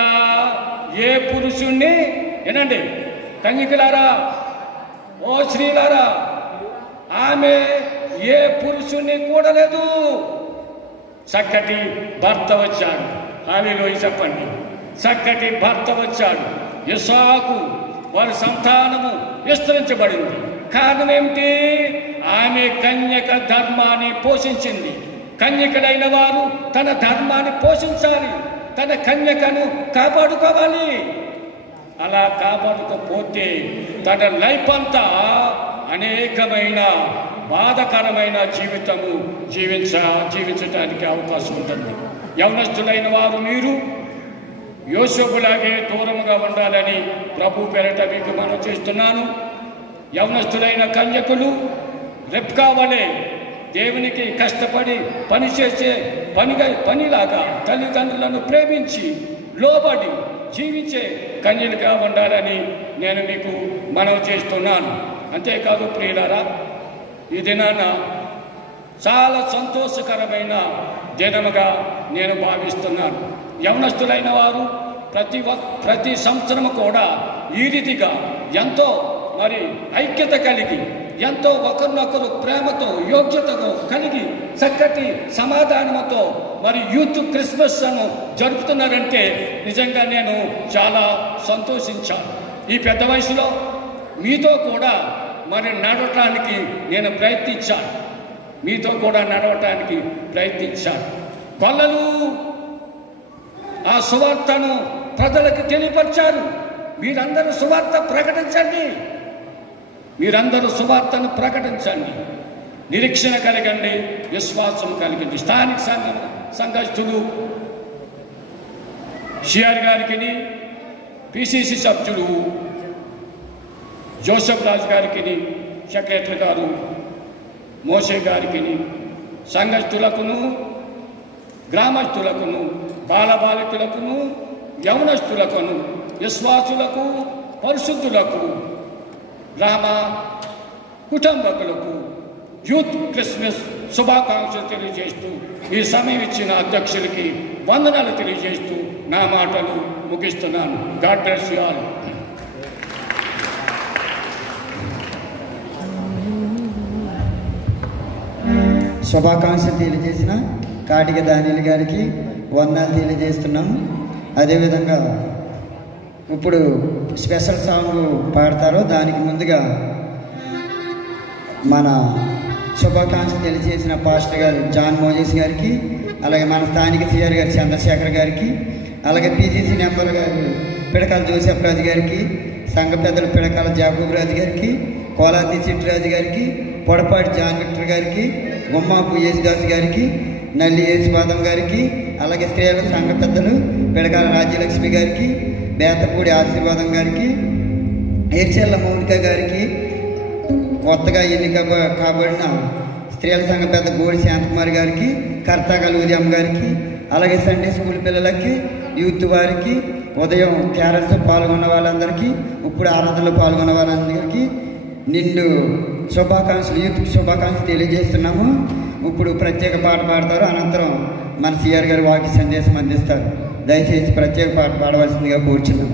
ఏ పురుషుణ్ణి, ఏనండి కన్యకలారా, ఓ స్త్రీలారా, ఆమె ఏ పురుషుణ్ణి కూడలేదు. చక్కటి భర్త వచ్చాడు. హల్లెలూయా చెప్పండి. చక్కటి భర్త వచ్చాడు. ఇస్సాకు వారి సంతానము విస్తరించబడింది. కారణం ఏమిటి? ఆమె కన్యక ధర్మాన్ని పోషించింది. కన్యకలైన వారు తన ధర్మాన్ని పోషించాలి, తన కన్యకను కాపాడుకోవాలి. అలా కాపాడుకోపోతే తన లైఫ్ అంతా అనేకమైన బాధకరమైన జీవితము జీవించడానికి అవకాశం ఉంటుంది. యవనస్తులైన వారు మీరు యోసేపులాగే దూరముగా ఉండాలని ప్రభు పేరిట మీకు మనం చేస్తున్నాను. యవనస్తులైన కన్యకులు రెబ్కా వలె దేవునికి కష్టపడి పనిచేసే పనిలాగా తల్లిదండ్రులను ప్రేమించి లోబడి జీవించే కన్యలుగా ఉండాలని నేను మీకు మనవి చేస్తున్నాను. అంతేకాదు ప్రియులారా, ఈ దినాన చాలా సంతోషకరమైన దినముగా నేను భావిస్తున్నాను. యవనస్తులైన వారు ప్రతి సంవత్సరం కూడా ఈ రీతిగా ఎంతో మరి ఐక్యత కలిగి, ఎంతో ఒకరినొకరు ప్రేమతో యోగ్యతతో కలిగి చక్కటి సమాధానంతో మరి యూత్ క్రిస్మస్ ను జరుపుతున్నారంటే నిజంగా నేను చాలా సంతోషించాను. ఈ పెద్ద వయసులో మీతో కూడా మరి నడవటానికి నేను ప్రయత్నించాను, మీతో కూడా నడవటానికి ప్రయత్నించాను. గొల్లలు ఆ సువార్తను ప్రజలకు తెలియపరిచారు. మీరందరూ సువార్త ప్రకటించండి, మీరందరూ సువార్తను ప్రకటించండి. నిరీక్షణ కలిగండి, విశ్వాసం కలిగింది. స్థానిక సంఘస్థులు సిఆర్ గారికి, పిసిసి సభ్యులు జోసెఫ్ రాజు గారికి, సెక్రటరీ గారు మోసే గారికి, సంఘస్థులకును, గ్రామస్తులకును, బాలబాలికలకును, యవనస్తులకును, విశ్వాసులకు, పరిశుద్ధులకు, గ్రామ కుటుంబకులకు యూత్ క్రిస్మస్ శుభాకాంక్షలు తెలియజేస్తూ ఈ సమయం ఇచ్చిన అధ్యక్షులకి వందనాలు తెలియజేస్తూ నా మాటలు ముగిస్తున్నాను. God bless you all. శుభాకాంక్షలు తెలియజేసిన కాటిక దానియల్ గారికి వందనాలు తెలియజేస్తున్నాం. అదేవిధంగా ఇప్పుడు స్పెషల్ సాంగ్ పాడతారో దానికి ముందుగా మన శుభాకాంక్షలు తెలియజేసిన పాస్టర్ గారు జాన్ మోజెస్ గారికి, అలాగే మన స్థానిక సిఆర్ గారు చంద్రశేఖర్ గారికి, అలాగే పిసిసి నెంబర్ గారు పిడకాల జోసెఫ్ రాజు గారికి, సంఘ పెద్దలు పిడకాల జాకూబ్ రాజు గారికి, కోలాతి చిట్టిరాజు గారికి, పొడపాటి జాన్ విక్టర్ గారికి, గుమ్మాపు యేసుదాస్ గారికి, నల్లి యేసుపాదం గారికి, అలాగే స్త్రీల సంఘ పెద్దలు పిడకాల రాజ్యలక్ష్మి గారికి, బేతపూడి ఆశీర్వాదం గారికి, ఏర్చెల్ల మౌనిక గారికి, కొత్తగా ఎన్నిక కాబడిన స్త్రీల సంఘ పెద్ద గోడి శాంతకుమారి గారికి, కర్తాకల్ ఉదయం గారికి, అలాగే సండే స్కూల్ పిల్లలకి, యూత్ వారికి, ఉదయం క్యారల్స్ పాల్గొన్న వాళ్ళందరికీ, ఇప్పుడు ఆరాధనలో పాల్గొన్న వాళ్ళందరికీ నిండు శుభాకాంక్షలు, యూత్ శుభాకాంక్షలు తెలియజేస్తున్నాము. ఇప్పుడు ప్రత్యేక పాట పాడతారు, అనంతరం మన సిఆర్ గారు వాకి సందేశం అందిస్తారు. దయచేసి ప్రత్యేక పాట పాడవలసిందిగా కోరుచున్నాం.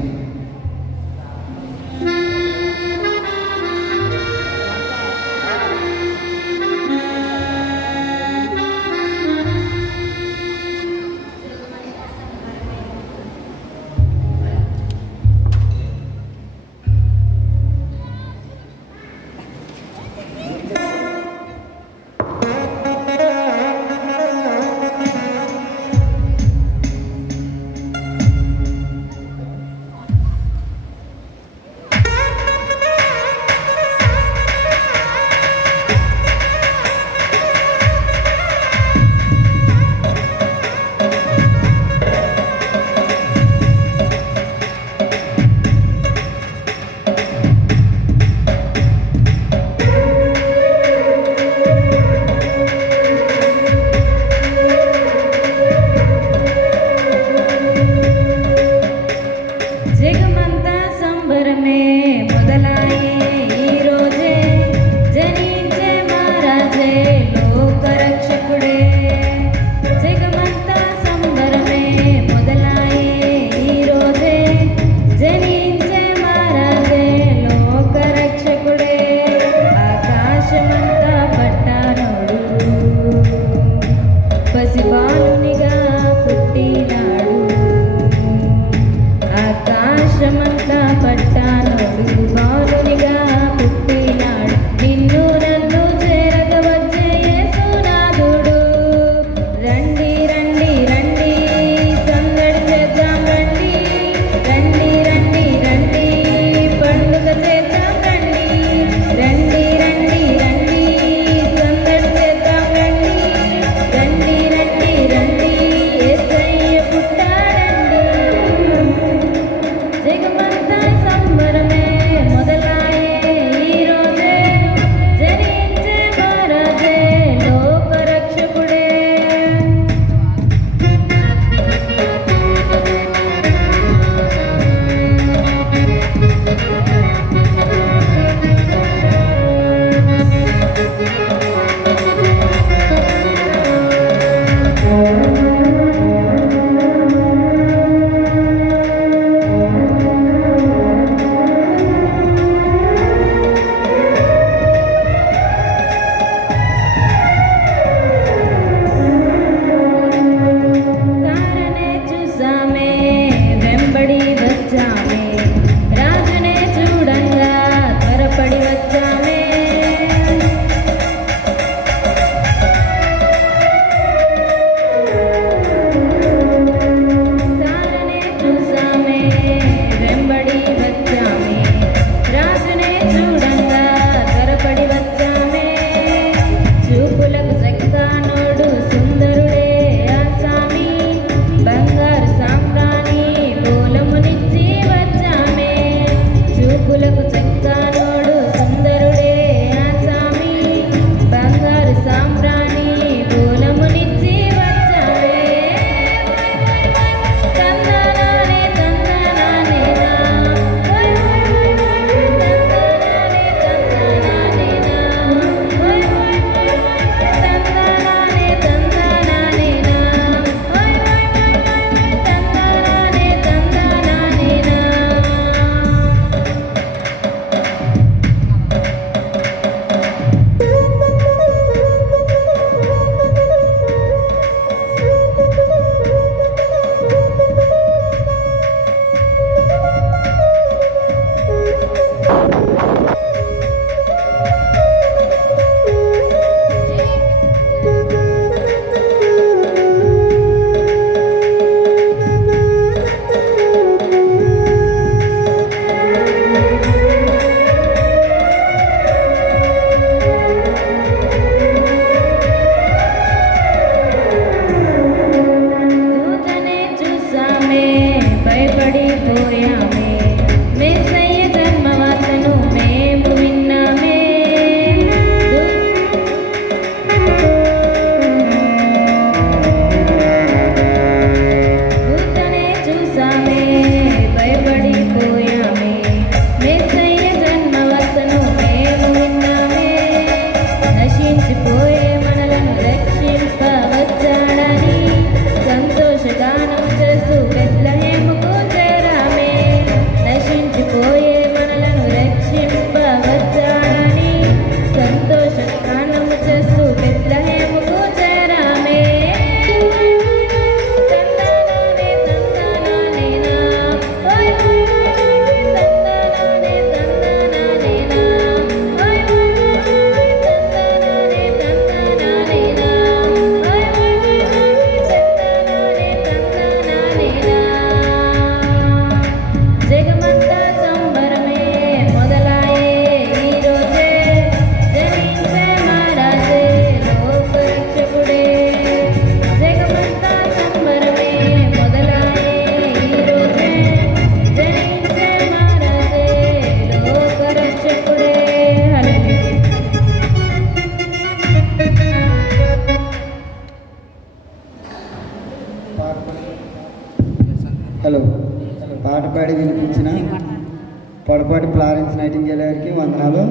పొడపాటి ఫ్లారెన్స్ నైటింగేల్ గారికి వందనాలు.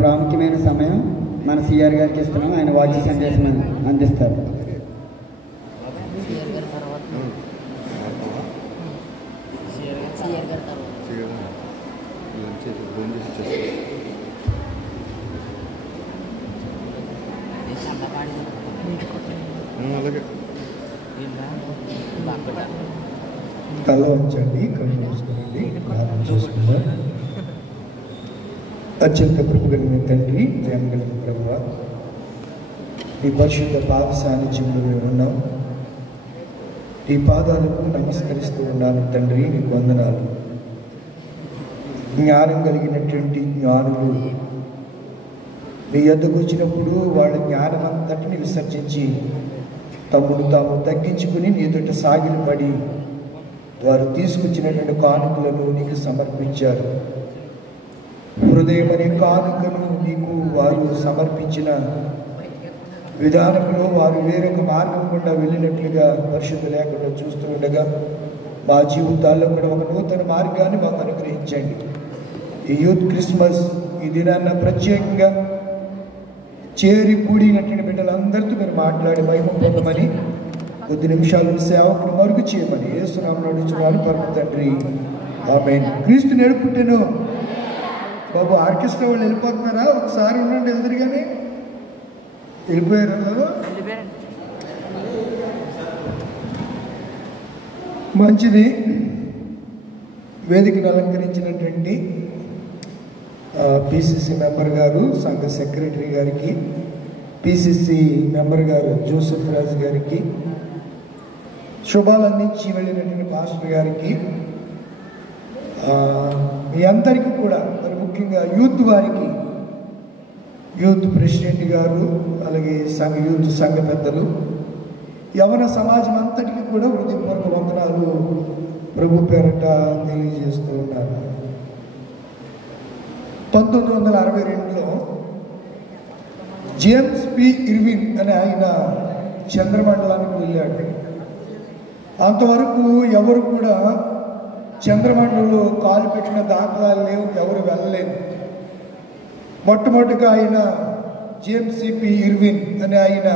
ప్రాముఖ్యమైన సమయం మన సిఆర్ గారికి ఇస్తున్నాం. ఆయన వాక్య సందేశం అందిస్తారు. తల వంచండి, కళ్ళు మూసుకోండి, ప్రార్థన చేసుకుందాం. అత్యంత కృప కలిగిన తండ్రి, ప్రేమ కలిగిన ప్రభువా, ఈ పరిశుద్ధ పాద సాన్నిధ్యంలో మేము ఉన్నాం. ఈ పాదాలకు నమస్కరిస్తూ ఉన్నాను తండ్రి, నీకు వందనాలు. జ్ఞానం కలిగినటువంటి జ్ఞానులు నీ యొద్దకు వచ్చినప్పుడు వాళ్ళ జ్ఞానం అంతటిని విసర్జించి తమ్ముడు తాము తగ్గించుకుని నీతోటి సాగిలపడి వారు తీసుకొచ్చినటువంటి కానుకలను నీకు సమర్పించారు. హృదయం అనే కానుకను నీకు వారు సమర్పించిన విధానంలో వారు వేరొక మార్గం గుండా వెళ్ళినట్లుగా పరిశుద్ధ లేకుండా చూస్తూ ఉండగా మా జీవితాల్లో కూడా ఒక నూతన మార్గాన్ని మాకు అనుగ్రహించండి. ఈ యూత్ క్రిస్మస్ ఈ దినాన్న ప్రత్యేకంగా చేరి కూడినటువంటి బిడ్డలందరితో మీరు మాట్లాడి మహిమ పొందమని, కొద్ది నిమిషాలు సేవకుని మరుగు చేయమని యేసునామములో అడుగుచున్నాను పరమ తండ్రి, ఆమేన్. క్రీస్తు నేర్పుంటేను బాబు ఆర్కెస్ట్రా వాళ్ళు వెళ్ళిపోతున్నారా? ఒకసారి ఉండండి, ఎదురుగానే వెళ్ళిపోయారు. మంచిది. వేదికను అలంకరించినటువంటి పిసిసి మెంబర్ గారు, సంఘ సెక్రటరీ గారికి, పిసిసి మెంబర్ గారు జోసెఫ్ రాజు గారికి, శుభాలు అందించి వెళ్ళినటువంటి పాస్టర్ గారికి, మీ అందరికీ కూడా మరి ముఖ్యంగా యూత్ వారికి, యూత్ ప్రెసిడెంట్ గారు, అలాగే యూత్ సంఘ పెద్దలు, యవన సమాజం అంతటికి కూడా హృదయపూర్వక వందనాలు ప్రభు పేరట తెలియజేస్తూ ఉన్నారు. 1962లో జేమ్స్ పి ఇర్విన్ అనే ఆయన చంద్రమండలానికి వెళ్ళాడు. అంతవరకు ఎవరు కూడా చంద్రమండలంలో కాలు పెట్టిన దాఖలాలు లేవు, ఎవరు వెళ్ళలేదు. మొట్టమొదటిగా ఆయన జేమ్స్ పి ఇర్విన్ అనే ఆయన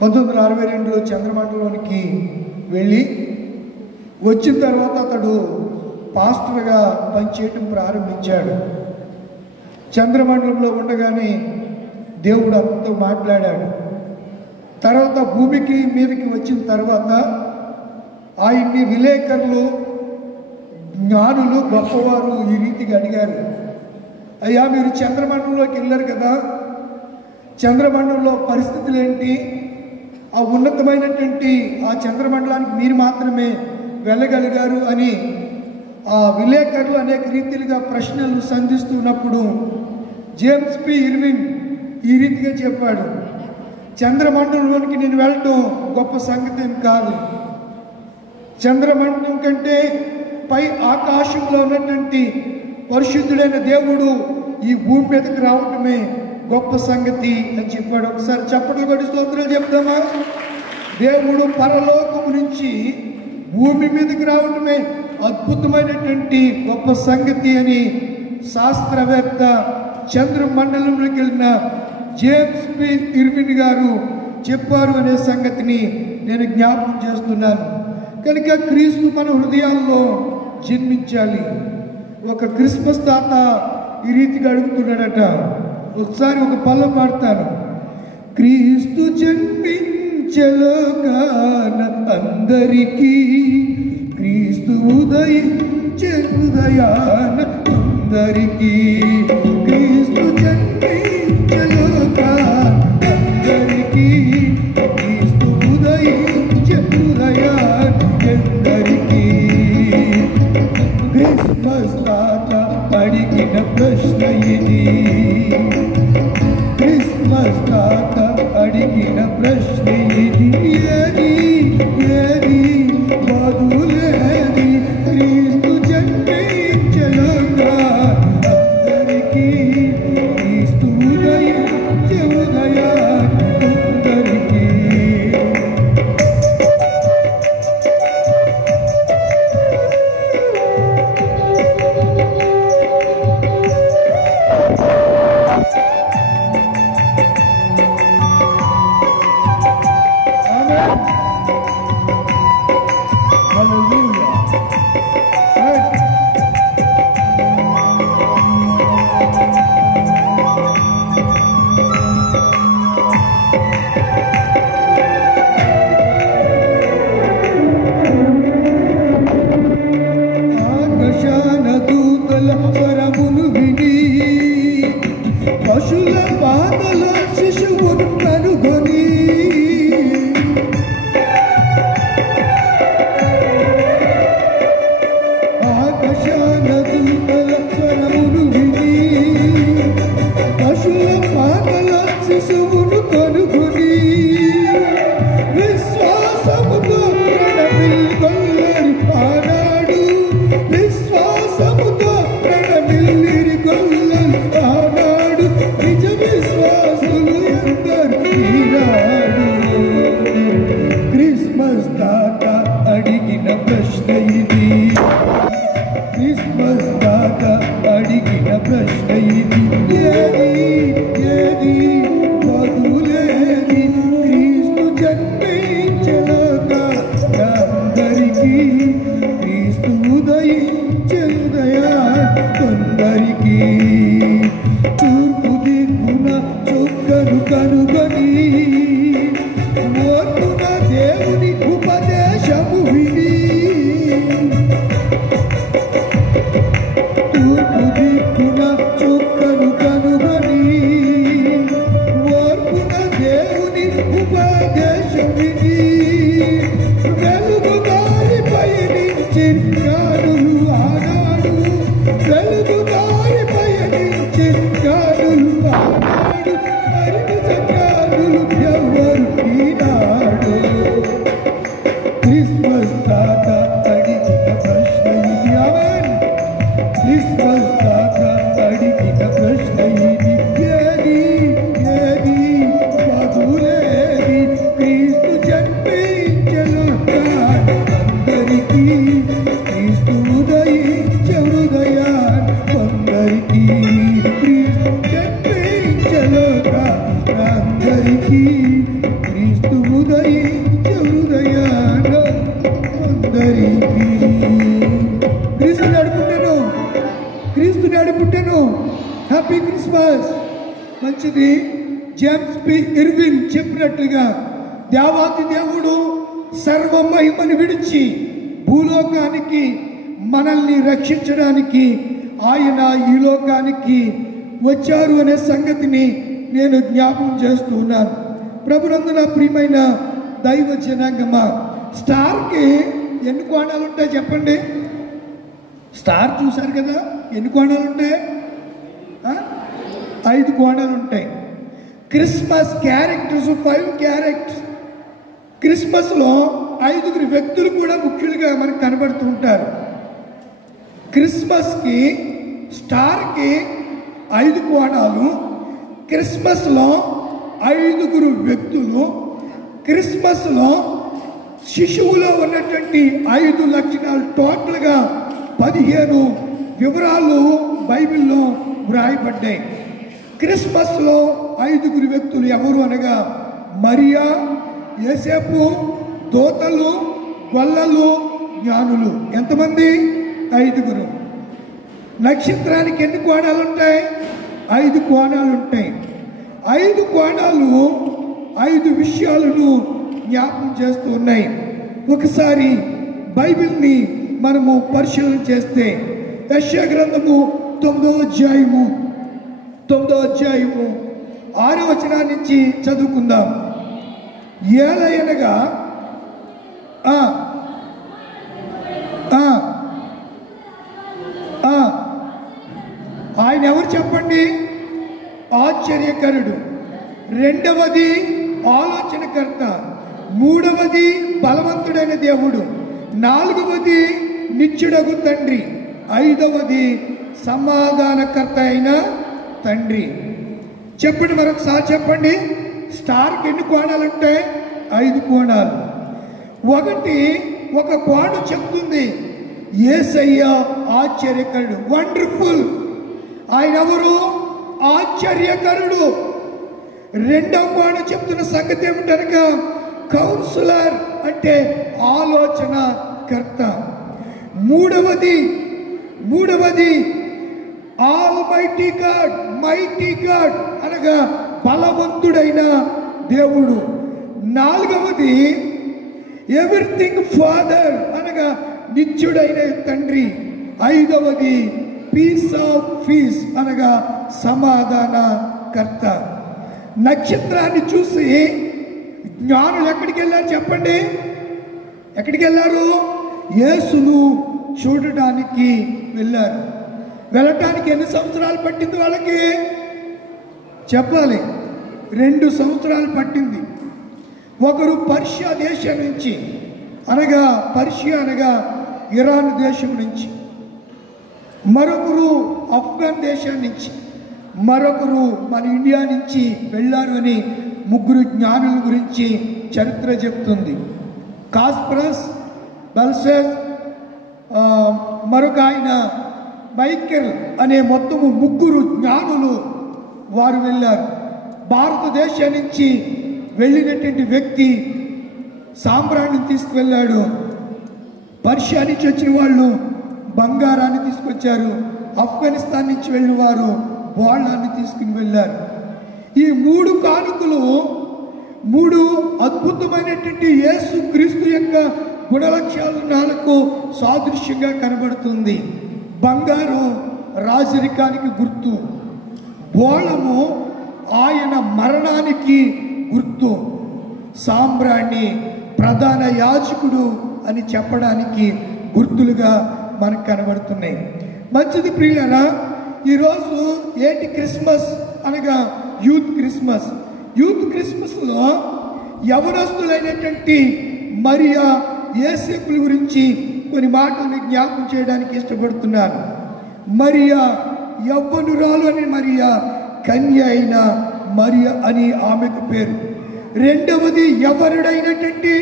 1962లో చంద్రమండలంలోనికి వెళ్ళి వచ్చిన తర్వాత అతడు పాస్టర్గా పనిచేయటం ప్రారంభించాడు. చంద్రమండలంలో ఉండగానే దేవుడు అతనితో మాట్లాడాడు. తర్వాత భూమికి మీదకి వచ్చిన తర్వాత ఆయన్ని విలేకరులు, జ్ఞానులు, గొప్పవారు ఈ రీతిగా అడిగారు, అయ్యా మీరు చంద్రమండలంలోకి వెళ్ళారు కదా, చంద్రమండలంలో పరిస్థితులు ఏంటి? ఆ ఉన్నతమైనటువంటి ఆ చంద్రమండలానికి మీరు మాత్రమే వెళ్ళగలిగారు అని ఆ విలేకరులు అనేక రీతిలుగా ప్రశ్నలు సంధిస్తున్నప్పుడు జేమ్స్ పి ఇర్విన్ ఈ రీతిగా చెప్పాడు, చంద్రమండలంలోనికి నేను వెళ్ళటం గొప్ప సంగతి ఏం కాదు. చంద్రమండలం కంటే పై ఆకాశంలో ఉన్నటువంటి పరిశుద్ధుడైన దేవుడు ఈ భూమి మీదకి రావటమే గొప్ప సంగతి అని చెప్పాడు. ఒకసారి చప్పట్లు కొట్టి స్తోత్రాలు చెప్తామా? దేవుడు పరలోకము నుంచి భూమి మీదకి రావటమే అద్భుతమైనటువంటి గొప్ప సంగతి అని శాస్త్రవేత్త చంద్రమండలంలోకి వెళ్ళిన జేమ్స్ పి ఇర్విన్ గారు చెప్పారు అనే సంగతిని నేను జ్ఞాపకం చేస్తున్నాను. కనుక క్రీస్తు మన హృదయాల్లో జన్మించాలి. ఒక క్రిస్మస్ తాత ఈ రీతిగా అడుగుతున్నాడట. ఒకసారి ఒక పల్లె పాడతాను. క్రీస్తు జన్మించలోకాన అందరికీ, క్రీస్తు ఉదయించే హృదయాన అందరికీ, క్రీస్తు జన్మించలోకాన అందరికీ, క్రీస్తు ఉదయించే హృదయాన అందరికీ. క్రిస్మస్ తాత అడిగిన ప్రశ్న ఇది, క్రిస్మస్ తాత అడిగిన ప్రశ్న ఇది, ఏది ఏది బదులేది? క్రీస్తు జన్మించలోగా అందరికీ, క్రీస్తు ఉదయించే ఉదయానందరికీ. ఆకాశనదుల స్వరమును విని పశుల పాటల శిశువును కనుగొని విశ్వాసముతో ప్రణమిల్లిరి ఆనాడు విశ్వాసముతో ప్రణమిల్లిరి ఆనాడు నిజ విశ్వాసులు ఎందరు ఈనాడు క్రిస్మస్ తాత అడిగిన ప్రశ్న ఇది క్రిస్మస్ తాత అడిగిన ప్రశ్న ఇది ఏది ఏది వదులేది క్రీస్తు జన్మించలాక అందరికీ క్రీస్తు ఉదయించలుదయా కొందరికి తూర్పు దిక్కున చుక్కను కనుగొని ఓర్పున దేవుని ఉపదేశము విని తూర్పు దిక్కున చుక్కను కనుగొని ఓర్పున దేవుని ఉపదేశం విని వెలుగు దారి పయనించి జ్ఞానులు ఆనాడు వెలుగు దారి పయనించి జ్ఞానులు ఆనాడు పరిమిత జ్ఞానులు ఎవరు ఈనాడు క్రిస్మస్ తాత అడిగిన ప్రశ్న ఇది ఆమేన్ క్రిస్మస్ తాత అడిగిన ప్రశ్న ఇది ఏది ఏది వదులేది క్రీస్తు జన్మించలాక అందరికీ క్రీస్తు ఉదయించలుదయా కొందరికి క్రీస్తు జన్మించలాక అందరికీ క్రీస్తు ఉదయించలుదయా కొందరికి క్రీస్తు నడుపుండెను క్రీస్తు నడుపుండెను హ్యాపీ క్రిస్మస్ మంచిది జేమ్స్ పి ఇర్విన్ చెప్పినట్లుగా దేవాది దేవుడు సర్వ మహిమను విడిచి భూలోకానికి మనల్ని రక్షించడానికి ఆయన ఈ లోకానికి వచ్చారు అనే సంగతిని నేను జ్ఞాపకం చేస్తూ ఉన్నాను. ప్రభునందున ప్రియమైన దైవ జనాంగమా, స్టార్కి ఎన్ని కోణాలు ఉంటాయి చెప్పండి? స్టార్ చూశారు కదా, ఎన్ని కోణాలు ఉంటాయి? 5 కోణాలు ఉంటాయి. Christmas characters 5 characters. క్రిస్మస్లో 5 వ్యక్తులు కూడా ముఖ్యులుగా మనకు కనబడుతూ ఉంటారు. క్రిస్మస్కి స్టార్కి 5 కోణాలు, క్రిస్మస్లో 5 వ్యక్తులు, క్రిస్మస్లో శిశువులో ఉన్నటువంటి 5 లక్షణాలు, టోటల్గా 15 వివరాలు బైబిల్లో వ్రాయబడ్డాయి. క్రిస్మస్లో 5 వ్యక్తులు ఎవరు అనగా మరియా, యోసేపు, దూతలు, గొల్లలు, జ్ఞానులు. ఎంతమంది? 5. నక్షత్రానికి ఎన్ని కోణాలు ఉంటాయి? 5 కోణాలు ఉంటాయి. 5 కోణాలు 5 విషయాలను జ్ఞాపకం చేస్తూ ఉన్నాయి. ఒకసారి బైబిల్ని మనము పరిశీలన చేస్తే యెషయా గ్రంథము 9వ అధ్యాయము 6వ వచనం నుంచి చదువుకుందాం. ఏలయనగా ఆయన ఎవరు చెప్పండి? ఆశ్చర్యకరుడు. 2వది ఆలోచనకర్త. 3వది బలవంతుడైన దేవుడు. 4వది నిత్యుడగు తండ్రి. 5వది సమాధానకర్త అయిన తండ్రి. చెప్పండి, మరొకసారి చెప్పండి. స్టార్కి ఎన్ని కోణాలు ఉంటాయి? 5 కోణాలు. ఒక కోణం చెప్తుంది యేసయ్య ఆశ్చర్యకరుడు, వండర్ఫుల్. ఆయన ఎవరు? ఆశ్చర్యకరుడు. 2వ కోణం చెప్తున్న సంగతి ఏమిటనగా కౌన్సిలర్, అంటే ఆలోచన కర్త. 3వది ఆల్మైటీ గాడ్, మైటీ గాడ్ అనగా బలవంతుడైన దేవుడు. 4వది ఎవ్రీథింగ్ ఫాదర్ అనగా నిత్యుడైన తండ్రి. 5వది పీస్ ఆఫ్ పీస్ అనగా సమాధాన కర్త. నక్షత్రాన్ని చూసి జ్ఞానులు ఎక్కడికి వెళ్ళారు చెప్పండి? ఎక్కడికి వెళ్ళారు? యేసును చూడడానికి వెళ్ళారు. వెళ్ళటానికి ఎన్ని సంవత్సరాలు పట్టింది వాళ్ళకి చెప్పాలి? 2 సంవత్సరాలు పట్టింది. ఒకరు పర్షియా దేశం నుంచి, పర్షియా అనగా ఇరాన్ దేశం నుంచి, మరొకరు ఆఫ్ఘన్ దేశం నుంచి, మరొకరు మన ఇండియా నుంచి వెళ్ళారు అని 3 జ్ఞానుల గురించి చరిత్ర చెప్తుంది. కాస్పరస్, బెల్సెస్, మరొక ఆయన మైకెల్ అనే మొత్తము 3 జ్ఞానులు వారు వెళ్ళారు. భారతదేశం నుంచి వెళ్ళినటువంటి వ్యక్తి సాంబ్రాన్ని తీసుకువెళ్ళాడు. పర్షియా నుంచి వచ్చిన వాళ్ళు బంగారాన్ని తీసుకొచ్చారు. ఆఫ్ఘనిస్తాన్ నుంచి వెళ్ళిన వారు వాళ్ళని తీసుకుని వెళ్ళారు. ఈ 3 కానుకలు 3 అద్భుతమైనటువంటి యేసు క్రీస్తు యొక్క గుణలక్షణాలకు సాదృశ్యంగా కనబడుతుంది. బంగారం రాజరికానికి గుర్తు, బోళము ఆయన మరణానికి గుర్తు, సాంబ్రాణి ప్రధాన యాజకుడు అని చెప్పడానికి గుర్తులుగా మనకు కనబడుతున్నాయి. మంచిది ప్రియులారా, ఈరోజు ఏంటి క్రిస్మస్ అనగా యూత్ క్రిస్మస్. యూత్ క్రిస్మస్లో యవనస్తులైనటువంటి మరియా, యేసేపుల గురించి కొన్ని మాటలను జ్ఞాపకం చేయడానికి ఇష్టపడుతున్నాను. మరియా యవ్వనురాలు అని మరియా, కన్య అయిన మరియా అని ఆమెకు పేరు. రెండవది యవ్వనుడైనటువంటి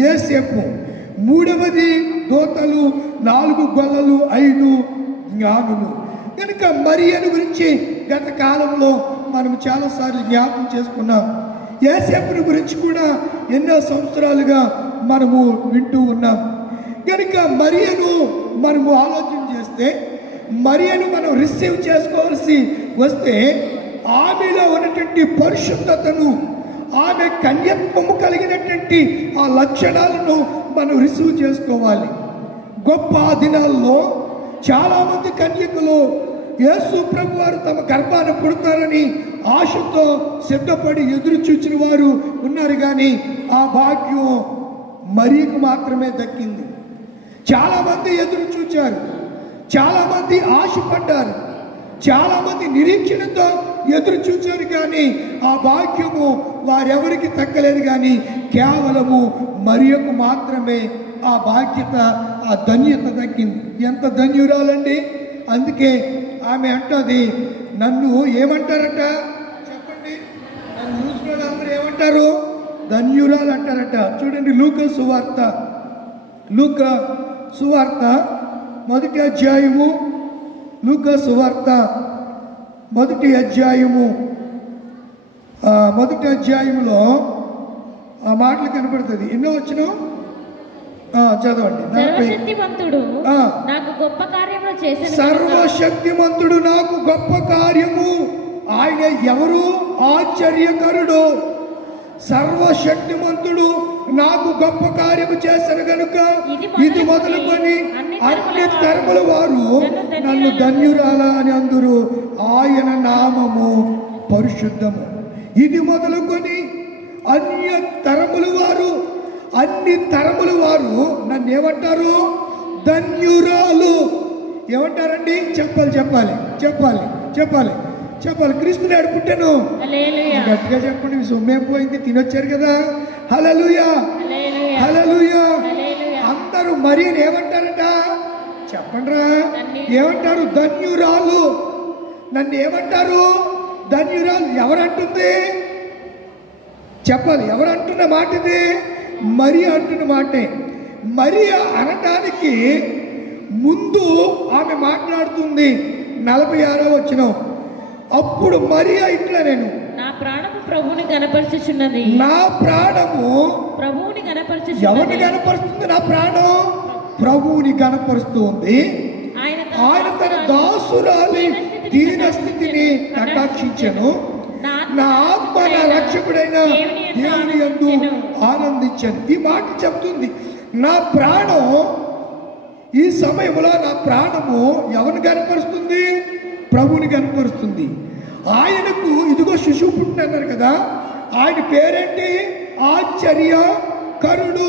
యేసేపు. మూడవది దూతలు, 4 గొల్లలు, 5 జ్ఞానులు. కనుక మరియను గురించి గత కాలంలో మనం చాలాసార్లు జ్ఞాపకం చేసుకున్నాం. యేసేపుని గురించి కూడా ఎన్నో సంవత్సరాలుగా మనము వింటూ ఉన్నాం. కనుక మరియను మనము ఆలోచన చేస్తే, మరియను మనం రిసీవ్ చేసుకోవాల్సి వస్తే ఆమెలో ఉన్నటువంటి పరిశుద్ధతను, ఆమె కన్యత్వము కలిగినటువంటి ఆ లక్షణాలను మనం రిసీవ్ చేసుకోవాలి. గొప్ప దినాల్లో చాలామంది కన్యకులు యేసు ప్రభు వారు తమ గర్భాన పుడతారని ఆశతో సిద్ధపడి ఎదురు చూచిన వారు ఉన్నారు. కానీ ఆ భాగ్యం మరియకు మాత్రమే దక్కింది. చాలామంది ఎదురు చూచారు, చాలామంది ఆశపడ్డారు, చాలామంది నిరీక్షణతో ఎదురు చూచారు. కానీ ఆ భాగ్యము వారెవరికి దక్కలేదు. కానీ కేవలము మరియకు మాత్రమే ఆ బాధ్యత, ఆ ధన్యత దక్కింది. ఎంత ధన్యురాలండి! అందుకే ఆమె అంటది, నన్ను ఏమంటారట చెప్పండి? నన్ను చూసిన అందరూ ఏమంటారు? ధన్యురాలు అంటారట. చూడండి, లూకా సువార్త 1వ అధ్యాయము, లూకా సువార్త 1వ అధ్యాయము 1వ అధ్యాయంలో ఆ మాటలు కనబడుతుంది. ఎన్నో వచ్చిన చదవండి. సర్వశక్తిమంతుడు నాకు గొప్ప కార్యములు చేశాను. సర్వశక్తిమంతుడు నాకు గొప్ప కార్యము. ఆయన ఎవరు? ఆశ్చర్యకరుడు. సర్వశక్తిమంతుడు నాకు గొప్ప కార్యము చేశాను గనుక ఇది మొదలుకొని అన్ని తరముల వారు నన్ను ధన్యురాలా అని అందురు. ఆయన నామము పరిశుద్ధము. ఇది మొదలుకొని అన్ని తరముల వారు నన్ను ఏమంటారు? ధన్యురాలు. ఏమంటారండి? చెప్పాలి. క్రీస్తుని అడుపుంటాను గట్టిగా చెప్పండి. మీ సొమ్మేం పోయింది, తినొచ్చారు కదా. హల్లెలూయా, హల్లెలూయా. అందరూ మరి ఏమంటారట చెప్పండిరా? ఏమంటారు? ధన్యురాలు. నన్ను ఏమంటారు? ధన్యురాలు. ఎవరంటుంది? చెప్పాలి. ఎవరంటున్న మాట ఇది? మరియా అంటున్న మాటే. మరియా అనటానికి ముందు ఆమె మాట్లాడుతుంది 46వ వచనం. అప్పుడు మరియా ఇట్లా, నేను నా ప్రాణము ప్రభువుని గణపరచుచున్నది. నా ప్రాణము ప్రభువుని గణపరచుచున్నది. ఎవరిని గణపరుస్తుంది? నా ప్రాణం ప్రభువుని గణపరుస్తుంది. ఆయన తన దాసురాలి దీన స్థితిని కటాక్షించెను. నా ఆత్మ నా రక్షకుడైన దేవుని యందు ఆనందించాను. ఈ మాట చెప్తుంది. నా ప్రాణం ఈ సమయంలో, నా ప్రాణము ఎవరిని కనపరుస్తుంది? ప్రభువుని కనపరుస్తుంది. ఆయనకు ఇదిగో శిశువు పుట్టినన్నారు కదా, ఆయన పేరేంటి? ఆశ్చర్యకరుడు.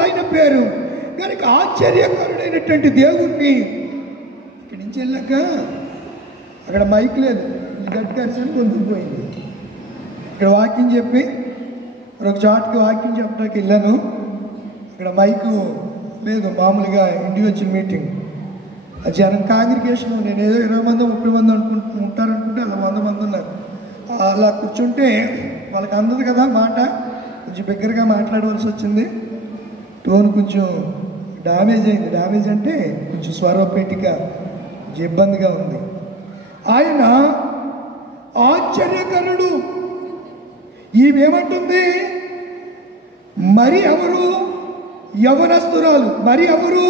ఆయన పేరు. కనుక ఆశ్చర్యకరుడైనటువంటి దేవుణ్ణి ఇక్కడి నుంచి వెళ్ళాక అక్కడ మైక్ లేదు, గట్టి కలిసి పొందుకుపోయింది. ఇక్కడ వాకింగ్ చెప్పి ఒక చాటుకి వాకింగ్ చెప్పడానికి వెళ్ళాను. ఇక్కడ మైకు లేదు, మామూలుగా ఇండివిజువల్ మీటింగ్. ఆ జనం కాంగ్రిగేషన్ నేను ఏదో 20 మంది 30 మంది ఉంటారనుకుంటే అలా 100 మంది ఉన్నారు. అలా కూర్చుంటే వాళ్ళకి అందదు కదా మాట, కొంచెం బిగ్గరగా మాట్లాడవలసి వచ్చింది. టోన్ కొంచెం డ్యామేజ్ అయింది. డ్యామేజ్ అంటే కొంచెం స్వరపేటిక ఇబ్బందిగా ఉంది. ఆయన ఆశ్చర్యకరుడు. ఈమెమంటుంది? మరి ఎవరు? యవనస్తురాలు. మరి ఎవరు?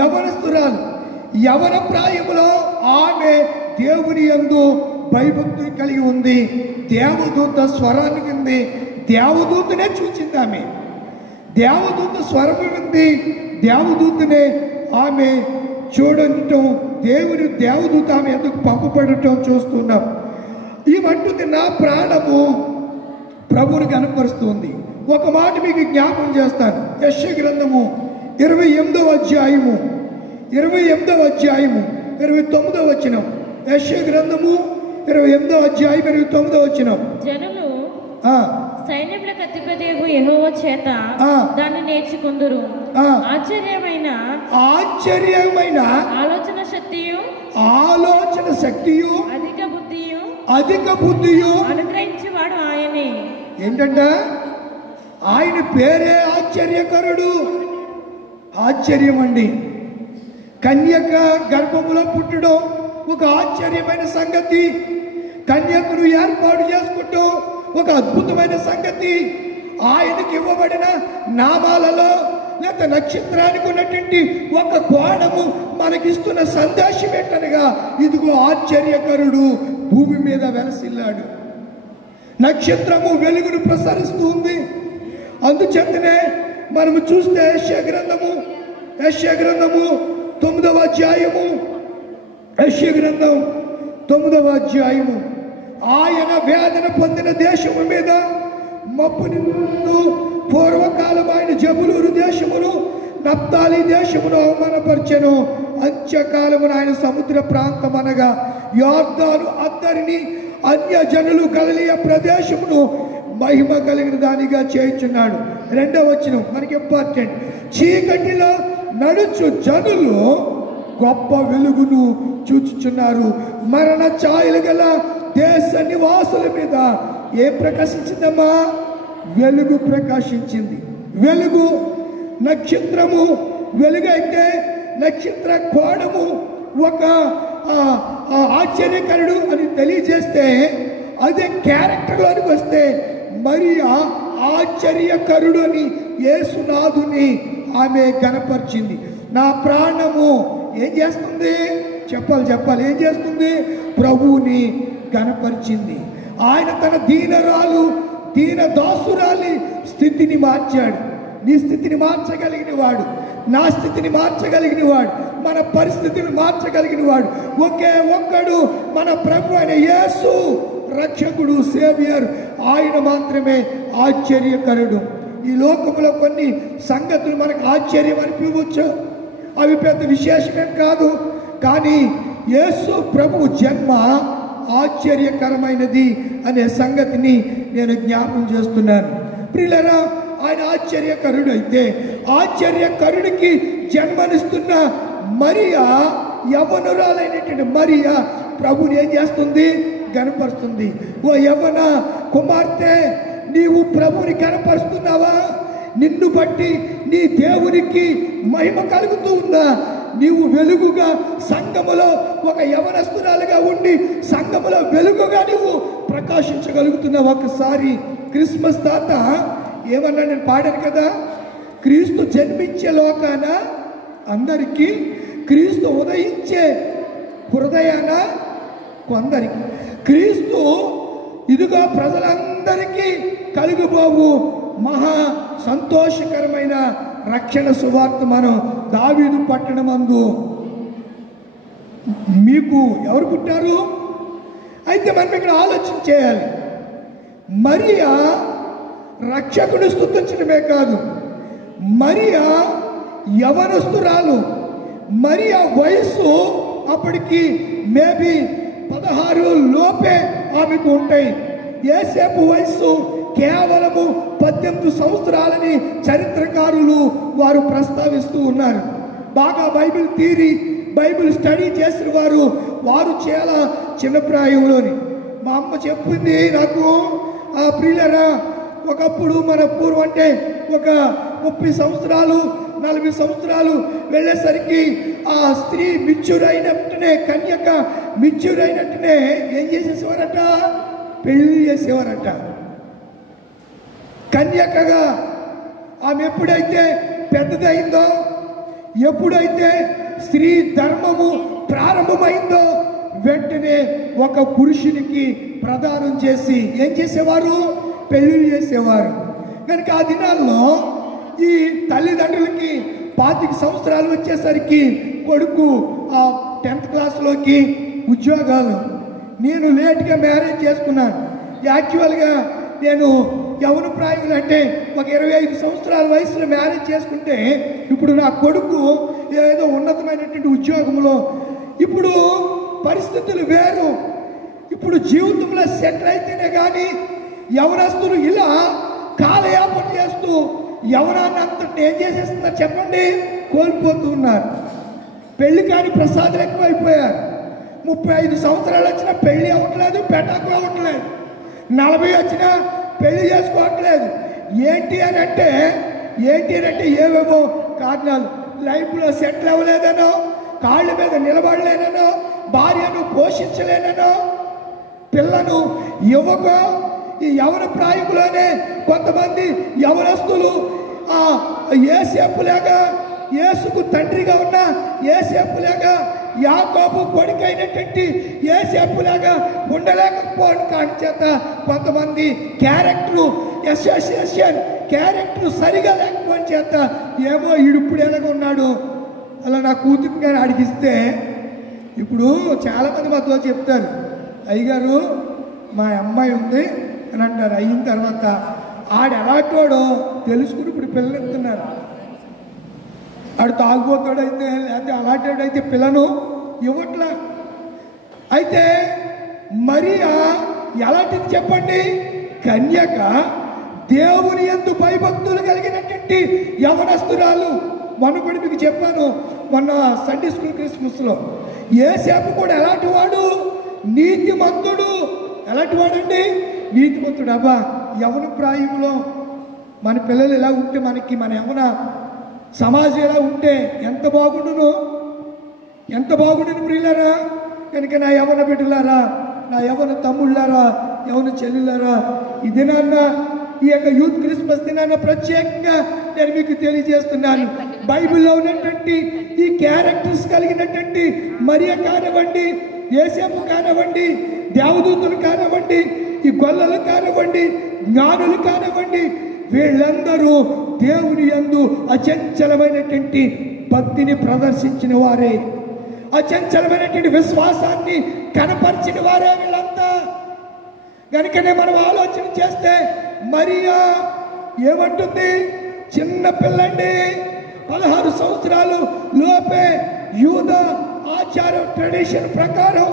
యవనస్తురాలు. యవన ప్రాయములో ఆమె దేవుని యందు భయభక్తులు కలిగి ఉంది. దేవదూత స్వరాన్ని వింది. దేవదూతనే చూచింది ఆమె. దేవదూత స్వరము వింది. దేవదూతనే ఆమె చూడటం, దేవుని దేవదూత ఆమె ఎందుకు పంపబడటం చూస్తున్నాం. ఇవంటుంది నా ప్రాణము ప్రభువుని కనపరుస్తుంది. ఒక మాట మీకు జ్ఞాపకం చేస్తాను. యెషయా గ్రంథము 28వ అధ్యాయము 29వ వచనం. యెషయా గ్రంథము 28వ అధ్యాయం 29వ వచనం. జనులు సైన్యములకు అధిపతియగు యెహోవా చేత దాన్ని నేర్చుకుందురు. ఆశ్చర్యమైన ఆలోచన శక్తియు అధిక బుద్ధియు అనుగ్రహించేవాడు ఆయనే. ఏంటంట? ఆయన పేరే ఆశ్చర్యకరుడు. ఆశ్చర్యం అండి. కన్యక గర్భములో పుట్టడం ఒక ఆశ్చర్యమైన సంగతి. కన్యకను ఏర్పాటు చేసుకుంటూ ఒక అద్భుతమైన సంగతి. ఆయనకి ఇవ్వబడిన నామాలలో లేక నక్షత్రానికి ఉన్నటువంటి ఒక కోణము మనకిస్తున్న సందేశం ఏంటనగా, ఇదిగో ఆశ్చర్యకరుడు భూమి మీద వెలసిల్లాడు. నక్షత్రము వెలుగును ప్రసరిస్తుంది. అందుచేతనే మనము చూస్తే యెషయా గ్రంథము 9వ అధ్యాయము, యెషయా గ్రంథం 9వ అధ్యాయము, ఆయన వేదన పొందిన దేశము మీద మప్పు నిన్ను పూర్వకాలం ఆయన జబులూరు దేశమును నప్తాలి దేశమును అవమానపరిచెను. అంత్యకాలమున ఆయన సముద్ర ప్రాంతం అనగా యొర్దాను అద్దరిని అన్యజనులు గలిలయ ప్రదేశమును మహిమ కలిగిన దానిగా చేయించున్నాడు. 2వ వచనం మనకి ఇంపార్టెంట్. చీకటిలో నడుచు జనులు గొప్ప వెలుగును చూచుచున్నారు. మరణ ఛాయలు గల దేశ నివాసుల మీద ఏ ప్రకాశించిందమ్మా? వెలుగు ప్రకాశించింది. వెలుగు నక్షత్రము వెలుగైతే నక్షత్ర కోణము ఒక ఆశ్చర్యకరుడు అని తెలియజేస్తే, అదే క్యారెక్టర్లోనికి వస్తే మరియా ఆశ్చర్యకరుడు అని యేసునాథుని ఆమె కనపరిచింది. నా ప్రాణము ఏం చేస్తుంది? చెప్పాలి ఏం చేస్తుంది? ప్రభువుని కనపరిచింది. ఆయన తన దీన దాసురాలి స్థితిని మార్చాడు. నీ స్థితిని మార్చగలిగిన వాడు, నా స్థితిని మార్చగలిగిన వాడు, మన పరిస్థితిని మార్చగలిగిన వాడు ఒకే ఒక్కడు, మన ప్రభు అయిన యేసు, రక్షకుడు, సేవియర్. ఆయన మాత్రమే ఆశ్చర్యకరుడు. ఈ లోకంలో కొన్ని సంగతులు మనకు ఆశ్చర్యం అనిపించవచ్చు, అవి పెద్ద విశేషమేం కాదు. కానీ యేసు ప్రభు జన్మ ఆశ్చర్యకరమైనది అనే సంగతిని నేను జ్ఞాపకం చేస్తున్నాను. ప్రియులారా, ఆయన ఆశ్చర్యకరుడు అయితే ఆశ్చర్యకరుడికి జన్మనిస్తున్న మరియా, యవ్వనురాలైనటువంటి మరియా ప్రభుని ఏం చేస్తుంది? కనపరుస్తుంది. ఓ యవ్వన కుమార్తె, నీవు ప్రభుని కనపరుస్తున్నావా? నిన్ను బట్టి నీ దేవునికి మహిమ కలుగుతూ ఉందా? నీవు వెలుగుగా సంఘములో ఒక యవనస్తురాలుగా ఉండి సంఘములో వెలుగుగా నీవు ప్రకాశించగలుగుతున్నావు. ఒకసారి క్రిస్మస్ తాత ఏమన్నా, నేను పాడాను కదా, క్రీస్తు జన్మించే లోకాన అందరికీ, క్రీస్తు ఉదయించే హృదయాన కొందరికి, క్రీస్తు ఇదిగో ప్రజలందరికీ కలుగుబోవు మహా సంతోషకరమైన రక్షణ సువార్త మనం దావీదు పట్టణమందు మీకు ఎవరు పుట్టారు? అయితే మనం ఇక్కడ ఆలోచన చేయాలి. మరియా రక్షకుడు స్తుతించడమే కాదు, మరియా యవనస్తురాలు. మరి ఆ వయసు అప్పటికి మేబీ 16 లోపే ఆమెకు ఉంటాయి. యేసేపు వయసు కేవలము 18 సంవత్సరాలని చరిత్రకారులు వారు ప్రస్తావిస్తూ ఉన్నారు. బాగా బైబిల్ థియరీ, బైబిల్ స్టడీ చేసిన వారు చాలా చిన్న ప్రాయంలోని. మా అమ్మ చెప్పింది నాకు, ఆ ప్రియులరా, ఒకప్పుడు మన పూర్వం అంటే ఒక 30 సంవత్సరాలు 40 సంవత్సరాలు వెళ్ళేసరికి ఆ స్త్రీ మిచ్యూర్ అయినట్టునే, కన్యక మిచ్యూర్ అయినట్టునే ఏం చేసేసేవారట, పెళ్లి చేసేవారట. కన్యకగా ఆమె ఎప్పుడైతే పెద్దదైందో, ఎప్పుడైతే స్త్రీ ధర్మము ప్రారంభమైందో, వెంటనే ఒక పురుషునికి ప్రదానం చేసి ఏం చేసేవారు, పెళ్లి చేసేవారు. కనుక ఆ దినాల్లో ఈ తల్లిదండ్రులకి 25 సంవత్సరాలు వచ్చేసరికి కొడుకు ఆ 10th క్లాస్లోకి ఉద్యోగాలు. నేను లేట్గా మ్యారేజ్ చేసుకున్నాను. యాక్చువల్గా నేను యవన ప్రాయులు అంటే ఒక 25 సంవత్సరాల వయసులో మ్యారేజ్ చేసుకుంటే ఇప్పుడు నా కొడుకు ఏదో ఉన్నతమైనటువంటి ఉద్యోగంలో. ఇప్పుడు పరిస్థితులు వేరు. ఇప్పుడు జీవితంలో సెటిల్ అయితేనే కానీ యవనస్తులు ఇలా కాలయాపన చేస్తూ యవనాన్ని అంతటి ఏం చేసేస్తున్నారు చెప్పండి, కోల్పోతూ ఉన్నారు. పెళ్లి కాని ప్రసాదులు ఎక్కువైపోయారు. 35 సంవత్సరాలు వచ్చినా పెళ్లి అవ్వట్లేదు, పెటాకు అవ్వట్లేదు. 40 వచ్చినా పెళ్లి చేసుకోవట్లేదు. ఏంటి అని అంటే ఏవేవో కారణాలు. లైఫ్లో సెటిల్ అవ్వలేదనో, కాళ్ళ మీద నిలబడలేనో, భార్యను పోషించలేనో, పిల్లను ఇవ్వకో. ఈ యవన ప్రాయంలోనే కొంతమంది యవనస్తులు యేసేపులాగా, యేసుకు తండ్రిగా ఉన్న యేసేపులాగా, యాకోబు కొడుకైనటువంటి యేసేపులాగా ఉండలేకపోవడం కాని చేత కొంతమంది క్యారెక్టర్ సరిగా లేకపోవడం చేత ఏమో ఈడుప్పుడు ఎలాగ ఉన్నాడు అలా నా కూతురు గారు అడిగిస్తే, ఇప్పుడు చాలామంది మాతో చెప్తారు, అయ్యగారు మా అమ్మాయి ఉంది అని అంటారు. అయిన తర్వాత ఆడు ఎలాంటోడో తెలుసుకుని ఇప్పుడు పిల్లలు ఎత్తున్నారు. ఆడు తాగుబోతాడైతే లేకపోతే అలాంటివాడైతే పిల్లను ఇవ్వట్లా. అయితే మరియా ఎలాంటిది చెప్పండి, కన్యక, దేవుని యందు భయభక్తులు కలిగినటువంటి యవనస్తురాలు. మొన్న కూడా మీకు చెప్పాను, మొన్న సండే స్కూల్ క్రిస్మస్లో. యేసేపు కూడా ఎలాంటి వాడు, నీతిమంతుడు. ఎలాంటి వాడండి, నీతిమంతుడు. అబ్బా, యవన ప్రాయంలో మన పిల్లలు ఎలా ఉంటే మనకి, మన యవన సమాజం ఎలా ఉంటే ఎంత బాగుండును, ఎంత బాగుండును ప్రియులారా. కనుక నా యవన బిడ్డలారా, నా యవన తమ్ముళ్ళారా, యవన చెల్లులారా, ఈ దినాన్న, ఈ యొక్క యూత్ క్రిస్మస్ దినాన్న ప్రత్యేకంగా నేను మీకు తెలియజేస్తున్నాను. బైబిల్లో ఉన్నటువంటి ఈ క్యారెక్టర్స్ కలిగినటువంటి మరియ కానివ్వండి, యేసేపు కానివ్వండి, దేవదూతలు కానివ్వండి, ఈ గొల్లలు కానివ్వండి, జ్ఞానులు కానివ్వండి, వీళ్ళందరూ దేవుని యందు అచంచలమైనటువంటి భక్తిని ప్రదర్శించిన వారే, అచంచలమైనటువంటి విశ్వాసాన్ని కనపరిచిన వారే వీళ్ళంతా. కనుకనే మనం ఆలోచన చేస్తే మరియా ఏమంటుంది, చిన్న పిల్లండి, 16 సంవత్సరాలు లోపే యూద ఆచారం, ట్రెడిషన్ ప్రకారం,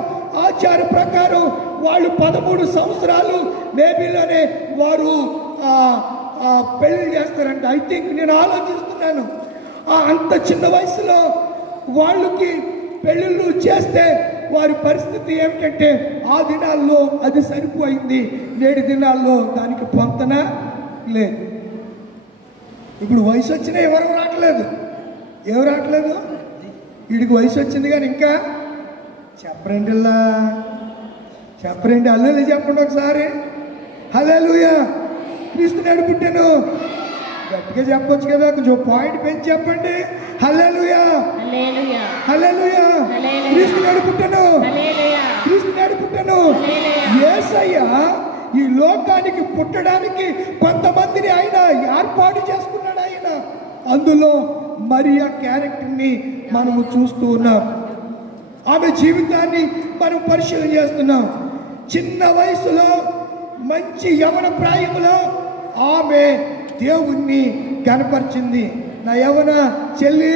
ఆచార ప్రకారం వాళ్ళు 13 సంవత్సరాలు మేబీలోనే వారు పెళ్లి చేస్తారంట. ఐ థింక్, నేను ఆలోచిస్తున్నాను, అంత చిన్న వయసులో వాళ్ళకి పెళ్ళిళ్ళు చేస్తే వారి పరిస్థితి ఏమిటంటే, ఆ దినాల్లో అది సరిపోయింది, నేటి దినాల్లో దానికి పొంతన లేదు. ఇప్పుడు వయసు వచ్చినా ఎవరు రావట్లేదు. వీడికి వయసు వచ్చింది కానీ ఇంకా చెప్పరండి హల్లెలూయా చెప్పండి ఒకసారి. హల్లెలూయా, క్రీస్తు నాడు పుట్టాను. గట్టిగా చెప్పొచ్చు కదా, కొంచెం పాయింట్ పెంచి చెప్పండి. హల్లెలూయా, హల్లెలూయా, క్రీస్తు నాడు పుట్టాను, క్రీస్తు నాడు పుట్టాను. యేసయ్య ఈ లోకానికి పుట్టడానికి కొంతమందిని ఆయన ఏర్పాటు చేసుకున్నాడు. ఆయన అందులో మరియా క్యారెక్టర్ని మనము చూస్తూ ఉన్నాం. ఆమె జీవితాన్ని మనం పరిశీలన చేస్తున్నాం. చిన్న వయసులో, మంచి యవన ప్రాయములో ఆమె దేవుణ్ణి కనపరిచింది. నా యవ్వన చెల్లి,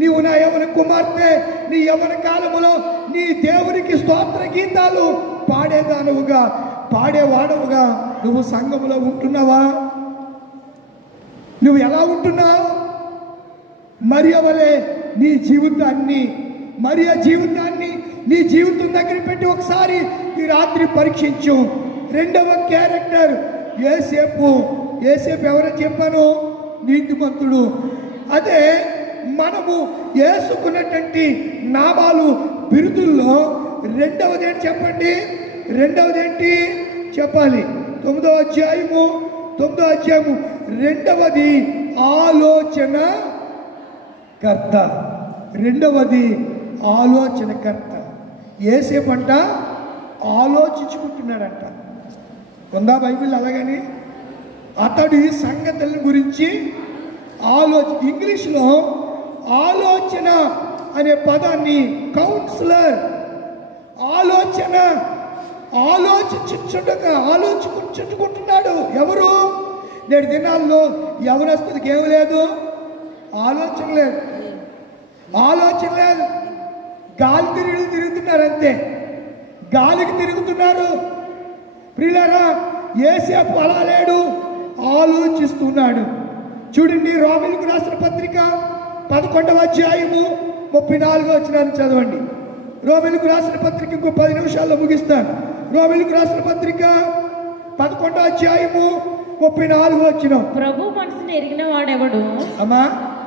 నీవు నా యవ్వన కుమార్తె, నీ యవ్వన కాలములో నీ దేవునికి స్తోత్ర గీతాలు పాడేవాడవుగా నువ్వు సంఘములో ఉంటున్నావా? నువ్వు ఎలా ఉంటున్నావు? మరియ వలె నీ జీవితాన్ని నీ జీవితం దగ్గర పెట్టి ఒకసారి ఈ రాత్రి పరీక్షించు. రెండవ క్యారెక్టర్ యోసేపు. ఎవరో చెప్పాను? నీతిమంతుడు. అదే మనము యేసుకున్నటువంటి నామాలు బిరుదుల్లో రెండవది ఏంటి చెప్పండి? రెండవది ఏంటి చెప్పాలి? 9వ అధ్యాయము రెండవది ఆలోచనకర్త. రెండవది ఆలోచనకర్త. యేసేపు అంట ఆలోచించుకుంటున్నాడంట. ఉందా బైబిల్ అలాగని? అతడు ఈ సంగతుల గురించి ఇంగ్లీష్లో ఆలోచన అనే పదాన్ని కౌన్సిలర్, ఆలోచించుకుంటున్నాడు. ఎవరు? నేడు దినాల్లో యవనస్తుడికి ఏమి లేదు? ఆలోచన లేదు. గాలి తిరుగుతున్నారు అంతే. గాలికి తిరుగుతున్నారు. ప్రియులారా, యేసేపు అలా లేడు, ఆలోచిస్తున్నాడు. చూడండి, రోమీయులకు రాసిన పత్రిక 11వ అధ్యాయము 34వ వచనాన్ని చదవండి. రోమీయులకు రాసిన పత్రిక ఇంకో 10 నిమిషాల్లో ముగిస్తాను. రోమీయులకు రాసిన పత్రిక 11వ అధ్యాయము 34వ వచనం. ప్రభు మనసును ఎరిగిన వాడెవడు? అమ్మా,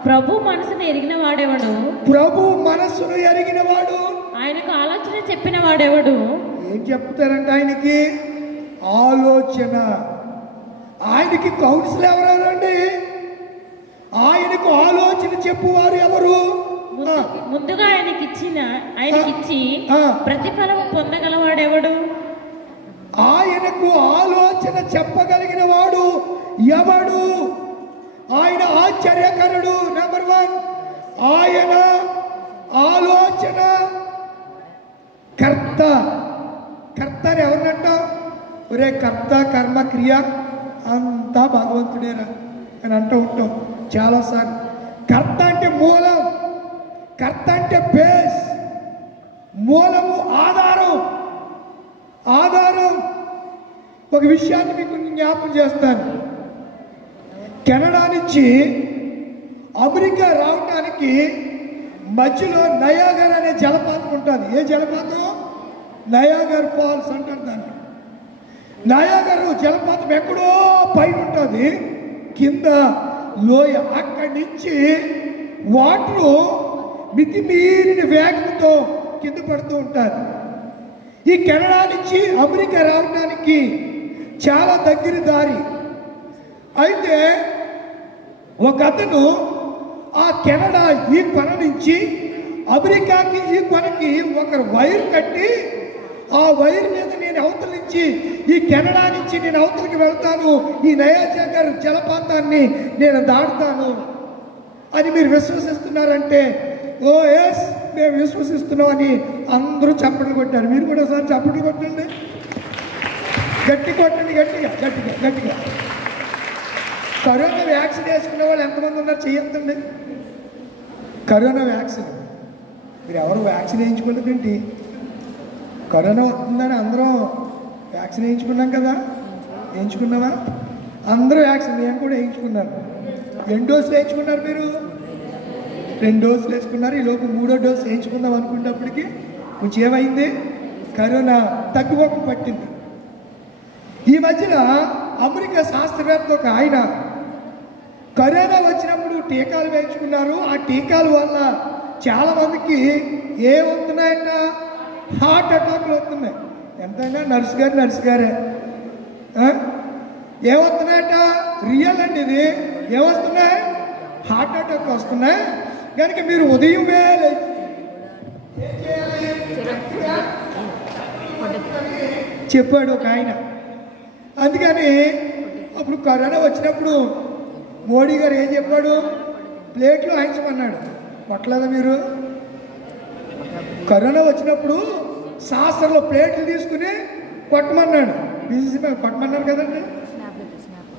ప్రభు మనసును ఎరిగిన వాడెవడు? ప్రభు మనస్సును ఎరిగిన వాడు. ఆయనకు ఆలోచన చెప్పిన వాడెవడు? ఏం చెప్తారంట ఆయనకి? ఆలోచన. ఆయనకి కౌన్సిల్ ఎవరండి? ఆయనకు ఆలోచన చెప్పువారు ఎవరు? ముందుగా ఆయనకిచ్చి ప్రతిఫలము పొందగలవాడెవడు? ఆయనకు ఆలోచన చెప్పగలిగిన వాడు ఎవడు? ఆయన ఆశ్చర్యకరుడు. నెంబర్ 1 ఆయన ఆలోచన కర్త. కర్తని ఎవరినంట? ఒరే కర్త, కర్మ, క్రియ అంతా భగవంతుడేరా అని అంటూ ఉంటాం చాలాసార్లు. కర్త అంటే మూలం, కర్త అంటే బేస్, మూలము, ఆధారం. ఒక విషయాన్ని మీకు జ్ఞాపకం చేస్తాను. కెనడా నుంచి అమెరికా రావడానికి మధ్యలో నయాగర్ అనే జలపాతం ఉంటుంది. ఏ జలపాతం? నయాగర్ ఫాల్స్ అంటారు దాన్ని. నయాగర్ జలపాతం ఎక్కడో పైన ఉంటుంది, కింద లోయ. అక్కడి నుంచి వాటరు మితిమీరిన వేగంతో కింద పడుతూ ఉంటారు. ఈ కెనడా నుంచి అమెరికా రావడానికి చాలా దగ్గర దారి. అయితే ఒక అతను ఆ కెనడా ఈ కొన నుంచి అమెరికాకి ఈ కొనకి ఒకరు వైర్ కట్టి, ఆ వైర్ మీద నేను అవతల నుంచి, ఈ కెనడా నుంచి నేను అవతలకి వెళ్తాను, ఈ నయాగర్ జలపాతాన్ని నేను దాటుతాను అని మీరు విశ్వసిస్తున్నారంటే, ఓ ఎస్ మేము విశ్వసిస్తున్నాం అని అందరూ చప్పట్లు కొట్టారు. మీరు కూడా ఒకసారి చప్పట్లు కొట్టండి, గట్టి కొట్టండి, గట్టిగా. కరోనా వ్యాక్సిన్ వేసుకునే వాళ్ళు ఎంతమంది ఉన్నారు చెయ్యొద్దండి. కరోనా వ్యాక్సిన్ మీరు ఎవరు వ్యాక్సిన్ వేయించుకోలేదేంటి? కరోనా వస్తుందని అందరం వ్యాక్సిన్ వేయించుకున్నాం కదా. వేయించుకున్నావా? అందరూ వ్యాక్సిన్, నేను కూడా వేయించుకున్నాను. ఎన్ని డోసులు వేయించుకున్నారు మీరు? 2 డోసులు వేసుకున్నారు. ఈ లోపు 3వ డోసు వేయించుకుందాం అనుకున్నప్పటికీ కొంచెం ఏమైంది? కరోనా తగ్గుముఖం పట్టింది. ఈ మధ్యన అమెరికా శాస్త్రవేత్త ఒక ఆయన కరోనా వచ్చినప్పుడు టీకాలు వేయించుకున్నారు. ఆ టీకాల వల్ల చాలా మందికి ఏమవుతున్నాయంట? హార్ట్ అటాక్లు వస్తున్నాయి. ఎంతైనా నర్సు గారే ఏమవుతున్నాయట? రియల్ అండి ఇది. ఏమొస్తున్నాయి? హార్ట్ అటాక్ వస్తున్నాయి. కనుక మీరు ఉదయమే చెప్పాడు ఒక ఆయన. అందుకని అప్పుడు కరోనా వచ్చినప్పుడు మోడీ గారు ఏం చెప్పాడు? ప్లేట్లు వాయించమన్నాడు. కొట్టలేదా మీరు? కరోనా వచ్చినప్పుడు శాస్త్రంలో ప్లేట్లు తీసుకుని కొట్టమన్నాడు. కొట్టమన్నారు కదండి.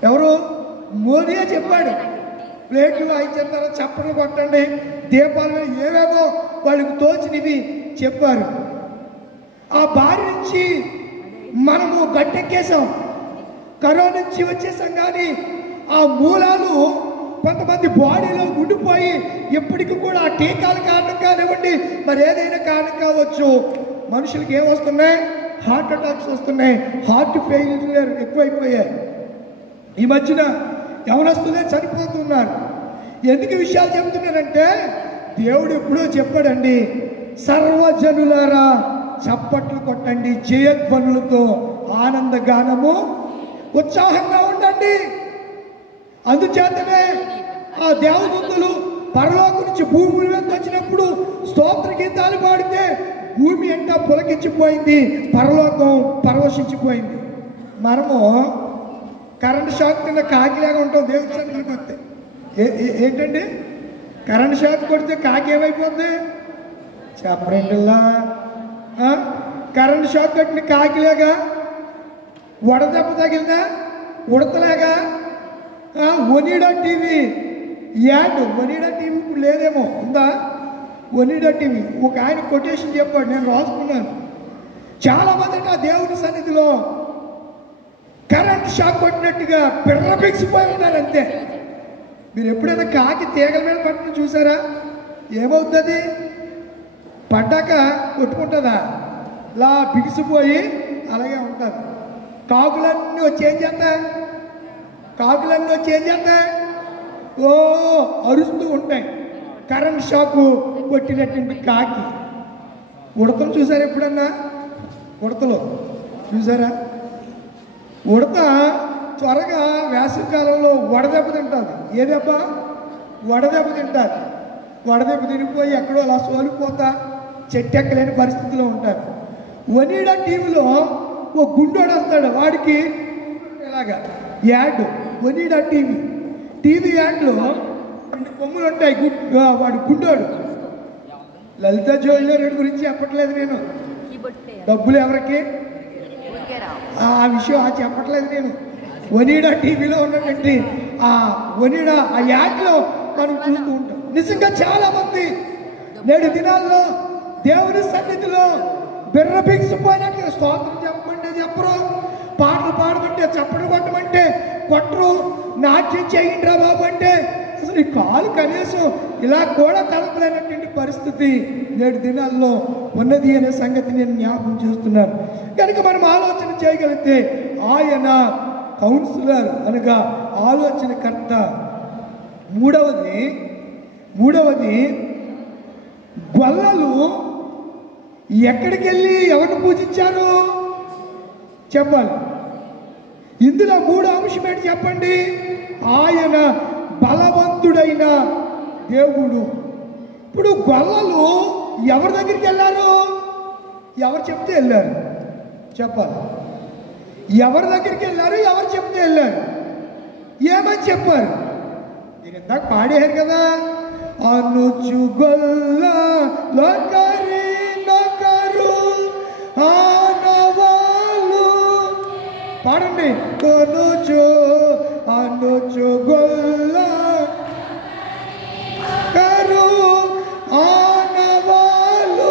ఎవరు? మోదీయే చెప్పాడు. ప్లేట్లు వాయించేస్తారా, చప్పట్లు కొట్టండి, దీపాలు ఏవేవో వాళ్ళకి తోచినవి చెప్పారు. ఆ బారి నుంచి మనము గట్టెక్కేసాం, కరోనా నుంచి వచ్చేసాం. కానీ ఆ మూలాలు కొంతమంది బాడీలో ఉండిపోయి ఇప్పటికి కూడా ఆ టీకాల కారణం కానివ్వండి, మరి ఏదైనా కారణం కావచ్చు, మనుషులకి ఏమొస్తున్నాయి? హార్ట్ అటాక్స్ వస్తున్నాయి, హార్ట్ ఫెయిల్యూర్ ఎక్కువైపోయాయి. ఈ మధ్యన యవనస్తులే చనిపోతున్నారు. ఎందుకు విషయాలు చెప్తున్నానంటే, దేవుడు ఎప్పుడో చెప్పాడండి, సర్వజనులారా చప్పట్లు కొట్టండి, జయధ్వనులతో ఆనంద గానము ఉత్సాహంగా ఉండండి. అందుచేతనే ఆ దేవదూతలు పరలోకం నుంచి భూమి మీదకి వచ్చినప్పుడు స్తోత్ర గీతాలు పాడితే భూమి అంతా పులకించిపోయింది, పరలోకం పరవశించిపోయింది. మనము కరెంట్ షాక్ కింద కాకిలాగా ఉంటాం దేవుడి సన్నిధికి వస్తే. ఏంటండి కరెంట్ షాక్ కొడితే కాకి ఏమైపోద్ది? చెప్పరండిలా. కరెంట్ షాక్ కొట్టిన కాకిలాగా, వడదెబ్బ తగిలినా ఉడతలాగా. Onida TV ad, Onida TV ఇప్పుడు లేదేమో, ఉందా? ఒనిడా టీవీ ఒక ఆయన కొటేషన్ చెప్పాడు, నేను రాసుకున్నాను. చాలామంది ఆ దేవుడి సన్నిధిలో కరెంట్ షాక్ కొట్టినట్టుగా పిర్ర బిగిసిపోయి ఉన్నారు అంతే. మీరు ఎప్పుడైనా కాకి తీగల మీద పట్టిన చూసారా? ఏమవుతుంది? పడ్డాక కొట్టుకుంటుందా? ఇలా బిగిసిపోయి అలాగే ఉంటుంది. కాకులన్నీ వచ్చి ఏం చేస్తాయి? కాకులన్నీ వచ్చి ఏం చేస్తాయి? ఓ అరుస్తూ ఉంటాయి. కరెంట్ షాకు కొట్టినటువంటి కాకి. ఉడతలు చూసారా ఎప్పుడన్నా? ఉడతలు చూసారా? ఉడత త్వరగా వేసవికాలంలో వడదెబ్బ తింటుంది. ఏ దెబ్బ? వడదెబ్బ తింటుంది. వడదెబ్బ తినిపోయి ఎక్కడో అలా సోలిపోతా చెట్టు ఎక్కలేని పరిస్థితిలో ఉంటారు. ఒనిడా టీవీలో ఓ గుండోడు వస్తాడు, వాడికి ఇలాగా యాడ్. ఒనిడా టీవీ యాడ్లో 2 కొమ్ములు ఉంటాయి. వాడు గుండోడు. లలిత జ్యువెలరీ గురించి చెప్పట్లేదు నేను, డబ్బులు ఎవరికి ఆ విషయం చెప్పట్లేదు నేను. ఒనిడా టీవీలో ఉన్నటువంటి ఆ ఒనిడా ఆ యాడ్లో మనం చూస్తూ ఉంటాం. నిజంగా చాలా మంది నేడు దినాల్లో దేవుని సన్నిధిలో బిర్ర బిగిసిపోయినట్లు స్తోత్రం చెప్పమంటే చెప్పరు, పాటలు పాడమంటే చప్పట్లు కొట్టమంటే కొట్టరు, నాట్యం చేయండిరా బాబు అంటే అసలు ఈ కాలు కనీసం ఇలా కూడా కలపలేనటువంటి పరిస్థితి నేడు దినాల్లో ఉన్నది అనే సంగతి నేను జ్ఞాపకం చేస్తున్నాను. కనుక మనం ఆలోచన చేయగలిగితే ఆయన కౌన్సిలర్ అనగా ఆలోచనకర్త. మూడవది గొల్లలు ఎక్కడికి వెళ్ళి ఎవరిని పూజించారు చెప్పాలి. ఇందులో 3వ అంశం ఏంటి చెప్పండి? ఆయన బలవంతుడైన దేవుడు. ఇప్పుడు గొల్లలు ఎవరి దగ్గరికి వెళ్ళారు? ఎవరు చెప్తే వెళ్ళారు చెప్పాలి. ఎవరి దగ్గరికి వెళ్ళారు? ఎవరు చెప్తే వెళ్ళారు? ఏమని చెప్పారు? మీరు ఇందాక పాడారు కదా, అనుచు గొల్ల లోకరి నొకరు ఆనవాళ్ళు. పాడండి. అనుచు గొల్ల కరు ఆనవాళ్ళు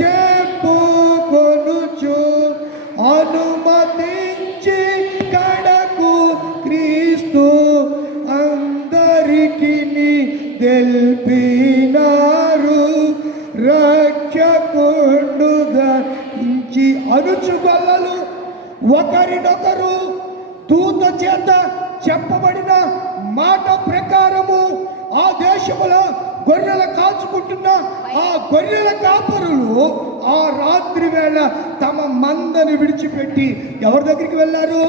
చెప్పుకొనుచు అనుమతించి కడకు క్రీస్తు అందరికి తెలిపినారు రక్షకుండు ధరించి. అనుచుగొల్లలు ఒకరినొకరు దూత చేత చెప్పబడిన మాట ప్రకారము ఆ దేశములో గొర్రెలు కాచుకుంటున్న ఆ గొర్రెల కాపరులు ఆ రాత్రి వేళ తమ మందని విడిచిపెట్టి ఎవరి దగ్గరికి వెళ్ళారు?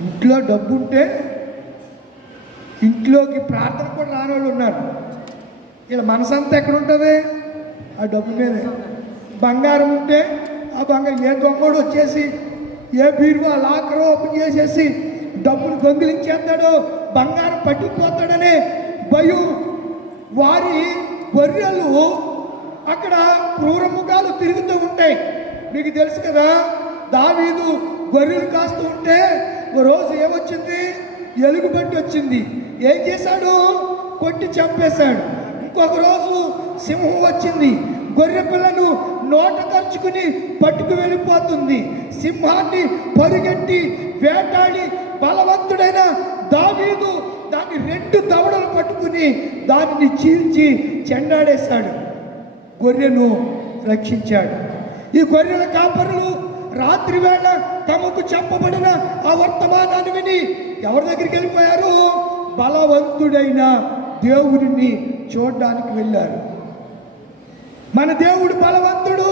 ఇంట్లో డబ్బుంటే ఇంట్లోకి ప్రార్థన కూడా రాని వాళ్ళు ఉన్నారు. ఇలా మనసంతా ఎక్కడ ఉంటుంది? ఆ డబ్బు మీదే. బంగారం ఉంటే ఆ బంగారం ఏ దొంగడు వచ్చేసి ఏ బీరువా లాకర్ ఓపెన్ చేసేసి డబ్బులు దొంగిలించేస్తాడో, బంగారం పట్టుకుపోతాడనే భయం. వారి గొర్రెలు అక్కడ క్రూరముఖాలు తిరుగుతూ ఉంటాయి. మీకు తెలుసు కదా, దావీదు గొర్రెలు కాస్తూ ఉంటే ఓ రోజు ఏమొచ్చింది? ఎలుగుబంటి వచ్చింది. ఏం చేశాడు? కొట్టి చంపేశాడు. ఇంకొక రోజు సింహం వచ్చింది, గొర్రె పిల్లను నోట ఖర్చుకుని పట్టుకు వెళ్ళిపోతుంది. సింహాన్ని పరుగెట్టి వేటాడి బలవంతుడైన దావీదు దాన్ని 2 దవడలు పట్టుకుని దానిని చీల్చి చెండాడేశాడు. గొర్రెను రక్షించాడు. ఈ గొర్రెల కాపరులు రాత్రి వేళ తమకు చెప్పబడిన ఆ వర్తమానాన్ని విని ఎవరి దగ్గరికి వెళ్ళిపోయారు? బలవంతుడైన దేవుడిని చూడడానికి వెళ్ళారు. మన దేవుడు బలవంతుడు.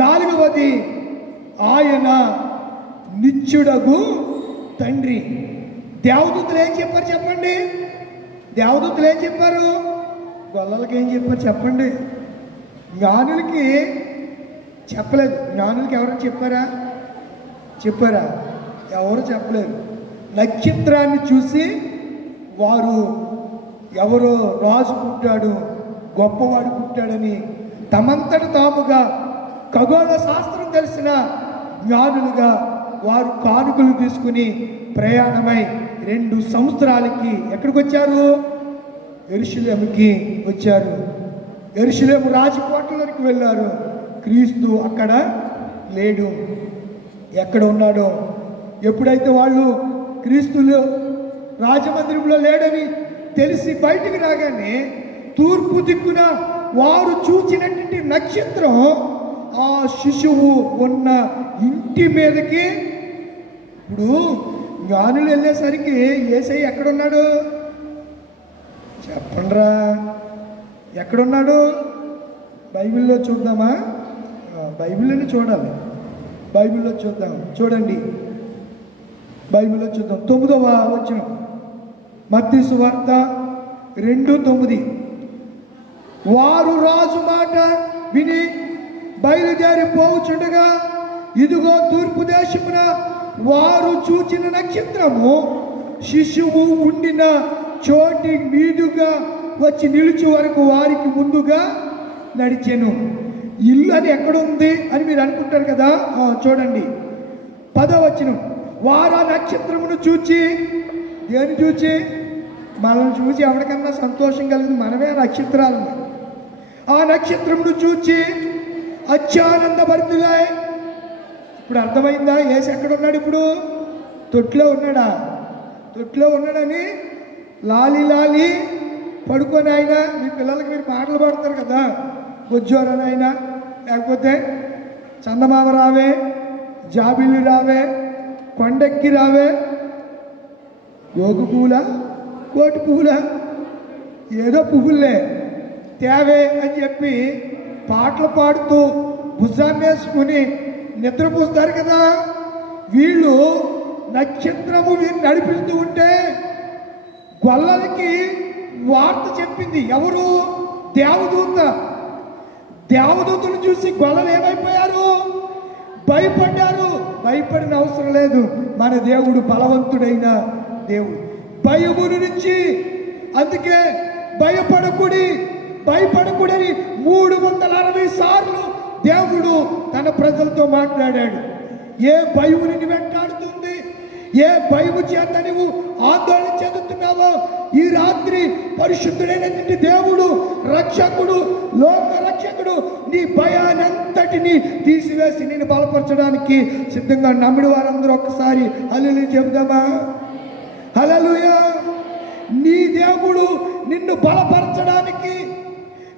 4వది, ఆయన నిత్యుడగు తండ్రి. దేవదూతలు ఏం చెప్పారు చెప్పండి? దేవదూతలు ఏం చెప్పారు? గొల్లలకి ఏం చెప్పారు చెప్పండి? జ్ఞానులకి చెప్పలేదు. జ్ఞానులకి ఎవరైనా చెప్పారా? ఎవరు చెప్పలేదు. నక్షత్రాన్ని చూసి వారు ఎవరో రాజు పుట్టాడు, గొప్పవాడు పుట్టాడని తమంతట తాముగా ఖగోళ శాస్త్రం తెలిసిన జ్ఞానులుగా వారు కానుకలు తీసుకుని ప్రయాణమై 2 సంవత్సరాలకి ఎక్కడికి వచ్చారు? యెరూషలేముకి వచ్చారు. యెరూషలేము రాజకోటలోకి వెళ్ళారు. క్రీస్తు అక్కడ లేడు. ఎక్కడ ఉన్నాడో? ఎప్పుడైతే వాళ్ళు క్రీస్తులు రాజమందిరంలో లేడని తెలిసి బయటికి రాగానే తూర్పు దిక్కున వారు చూచినటువంటి నక్షత్రం ఆ శిశువు ఉన్న ఇంటి మీదకి. ఇప్పుడు జ్ఞానులు వెళ్ళేసరికి యేసయ్య ఎక్కడున్నాడు చెప్పండ్రా? ఎక్కడున్నాడు? బైబిల్లో చూద్దామా? బైబిల్ని చూడాలి. బైబిల్లో చూద్దాం. చూడండి, బైబిల్లో చూద్దాం. 9వ వచనం, మత్తయి సువార్త 2:9. వారు రాజు మాట విని బయలుదేరి పోవుచుండగా ఇదిగో తూర్పు దేశమున వారు చూచిన నక్షత్రము శిశువు ఉండిన చోటి మీదుగా వచ్చి నిలిచి వరకు వారికి ముందుగా నడిచెను. ఇల్లు అని ఎక్కడుంది అని మీరు అనుకుంటారు కదా. చూడండి 10వ వచనం. వారు ఆ నక్షత్రమును చూచి, దేని చూచి? మనల్ని చూసి ఎవరికన్నా సంతోషం కలిగింది మనమే నక్షత్రాలను. ఆ నక్షత్రమును చూచి అత్యానందభరితులై. ఇప్పుడు అర్థమైందా? యేసు ఎక్కడ ఉన్నాడు? ఇప్పుడు తొట్లో ఉన్నాడా? తొట్లో ఉన్నాడని లాలి లాలి పడుకొని ఆయన, మీ పిల్లలకి మీరు పాటలు పాడతారు కదా, బొజ్జోరని ఆయన, లేకపోతే చందమామ రావే, జాబిల్లి రావే, కొండెక్కి రావే, గోగు పూల, కోటి పువ్వుల, ఏదో పువ్వులే తేవే అని చెప్పి పాటలు పాడుతూ భుజాన్ని వేసుకుని నిద్రపోస్తారు కదా. వీళ్ళు నక్షత్రము వీరిని నడిపిస్తూ ఉంటే గొల్లలకి వార్త చెప్పింది ఎవరు? దేవదూత. దేవదూతను చూసి గొల్లలు ఏమైపోయారు? భయపడ్డారు. భయపడిన అవసరం లేదు. మన దేవుడు బలవంతుడైన దేవుడు. భయమును నుంచి, అందుకే భయపడకూడని 360 సార్లు దేవుడు తన ప్రజలతో మాట్లాడాడు. ఏ భయము నిన్ను వెంటాడుతుంది, ఏ భయము చేత నువ్వు ఆందోళన చెందుతున్నావో ఈ రాత్రి పరిశుద్ధుడైనటువంటి దేవుడు, రక్షకుడు, లోక రక్షకుడు నీ భయానంతటిని తీసివేసి నిన్ను బలపరచడానికి సిద్ధంగా. నమ్మిన వారందరూ ఒక్కసారి హల్లెలూయా చెబుదామా? హల్లెలూయా. నీ దేవుడు నిన్ను బలపరచడానికి,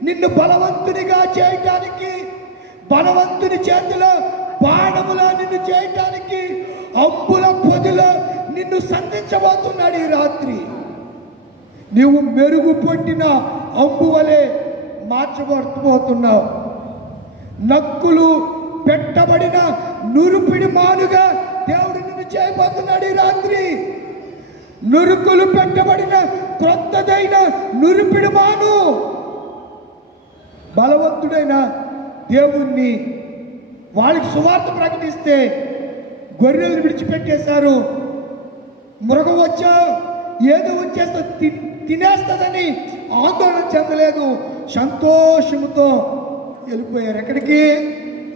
నిన్ను బలవంతునిగా చేయటానికి, బలవంతుని చేతిలో బాణములా నిన్ను చేయటానికి, అంబుల పొదిలో నిన్ను సంధించబోతున్నాడు ఈ రాత్రి. నీవు మెరుగు పొట్టిన అంబు వలె మార్చబోతున్నావు. నక్కులు పెట్టబడిన నురుపిడి మానుగా దేవుడు నిన్ను చేయబోతున్నాడు ఈ రాత్రి. నురుకులు పెట్టబడిన క్రొత్తదైన నురిపిడి మాను. బలవంతుడైన దేవుణ్ణి వాళ్ళకి సువార్త ప్రకటిస్తే గొర్రెలు విడిచిపెట్టేశారు. మృగం వచ్చా ఏదో వచ్చేస్తా తినేస్తుందని ఆందోళన చెందలేదు. సంతోషముతో వెళ్ళిపోయారు. ఎక్కడికి?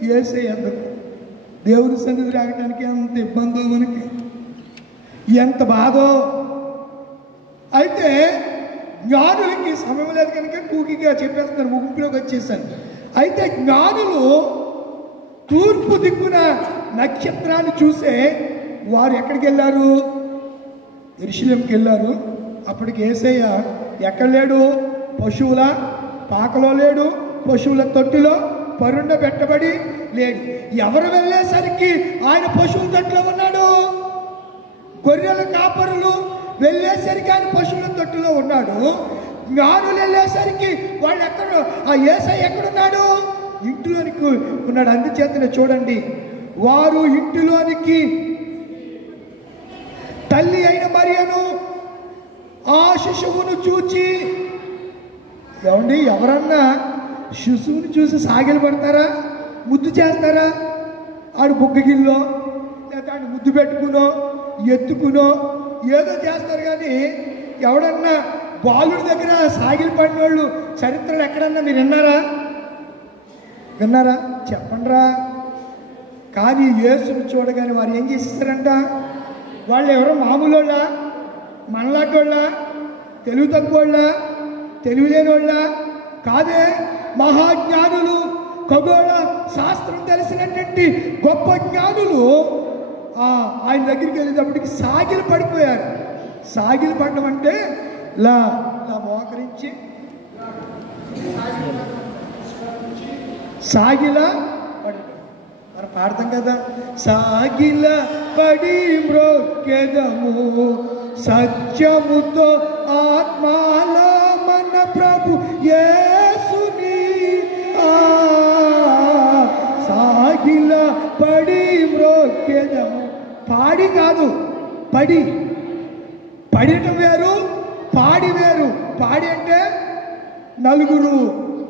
యేసయ్య ఎందుకు? దేవుని సన్నిధి రావడానికి ఎంత ఇబ్బందో, మనకి ఎంత బాధో. అయితే జ్ఞానులకి సమయం లేదు కనుక కూకిగా చెప్పేస్తున్నారు, ముగింపులోకి వచ్చేసాను. అయితే జ్ఞానులు తూర్పు దిక్కున నక్షత్రాన్ని చూసే వారు ఎక్కడికి వెళ్ళారు? యెరూషలేముకి వెళ్ళారు. అప్పటికి యేసయ్య ఎక్కడ లేడు? పశువుల పాకలో లేడు, పశువుల తొట్టిలో పరుండ పెట్టబడి లేడు. ఎవరు వెళ్ళేసరికి ఆయన పశువుల తొట్టిలో ఉన్నాడు. గొర్రెల కాపరులు వెళ్ళేసరికి ఆయన పశువుల తొట్టిలో ఉన్నాడు. జ్ఞానులు వెళ్ళేసరికి వాళ్ళు ఎక్కడ, ఆ యేసయ్య ఎక్కడున్నాడు? ఇంటిలోనికి ఉన్నాడు. అందుచేతనే చూడండి, వారు ఇంటిలోనికి తల్లి అయిన మరియను ఆ శిశువును చూచి, ఏమండి ఎవరన్నా శిశువుని చూసి సాగిలు పడతారా? ముద్దు చేస్తారా? ఆడు బుగ్గగిల్లో లేదా ఆడు ముద్దు పెట్టుకునో ఎత్తుకునో ఏదో చేస్తారు. కానీ ఎవడన్నా బాలుడి దగ్గర సాగిలు పడిన వాళ్ళు చరిత్రలు ఎక్కడన్నా మీరు విన్నారా? చెప్పండిరా. కానీ యేసును చూడగానే వారు ఏం చేసేస్తారంట? వాళ్ళు ఎవరో మామూలు వాళ్ళ, మనలాంటోళ్ళ, తెలివి తక్కువోళ్ళ, తెలివి లేని వాళ్ళ కాదే. మహాజ్ఞానులు, ఖగోళ శాస్త్రం తెలిసినటువంటి గొప్ప జ్ఞానులు ఆయన దగ్గరికి వెళ్ళేటప్పటికి సాగిలు పడిపోయారు. సాగిలు పడడం అంటే ఇలా మోకరించి సాగిల పడడం. మనం పాడతాం కదా, సాగిల పడి మ్రొక్కెదము సత్యముతో ఆత్మాల మన ప్రభు యేసుని. సాగిల పడి మ్రొక్కెదము. పాడి కాదు, పడటం వేరు, పాడి వేరు. పాడి అంటే నలుగురు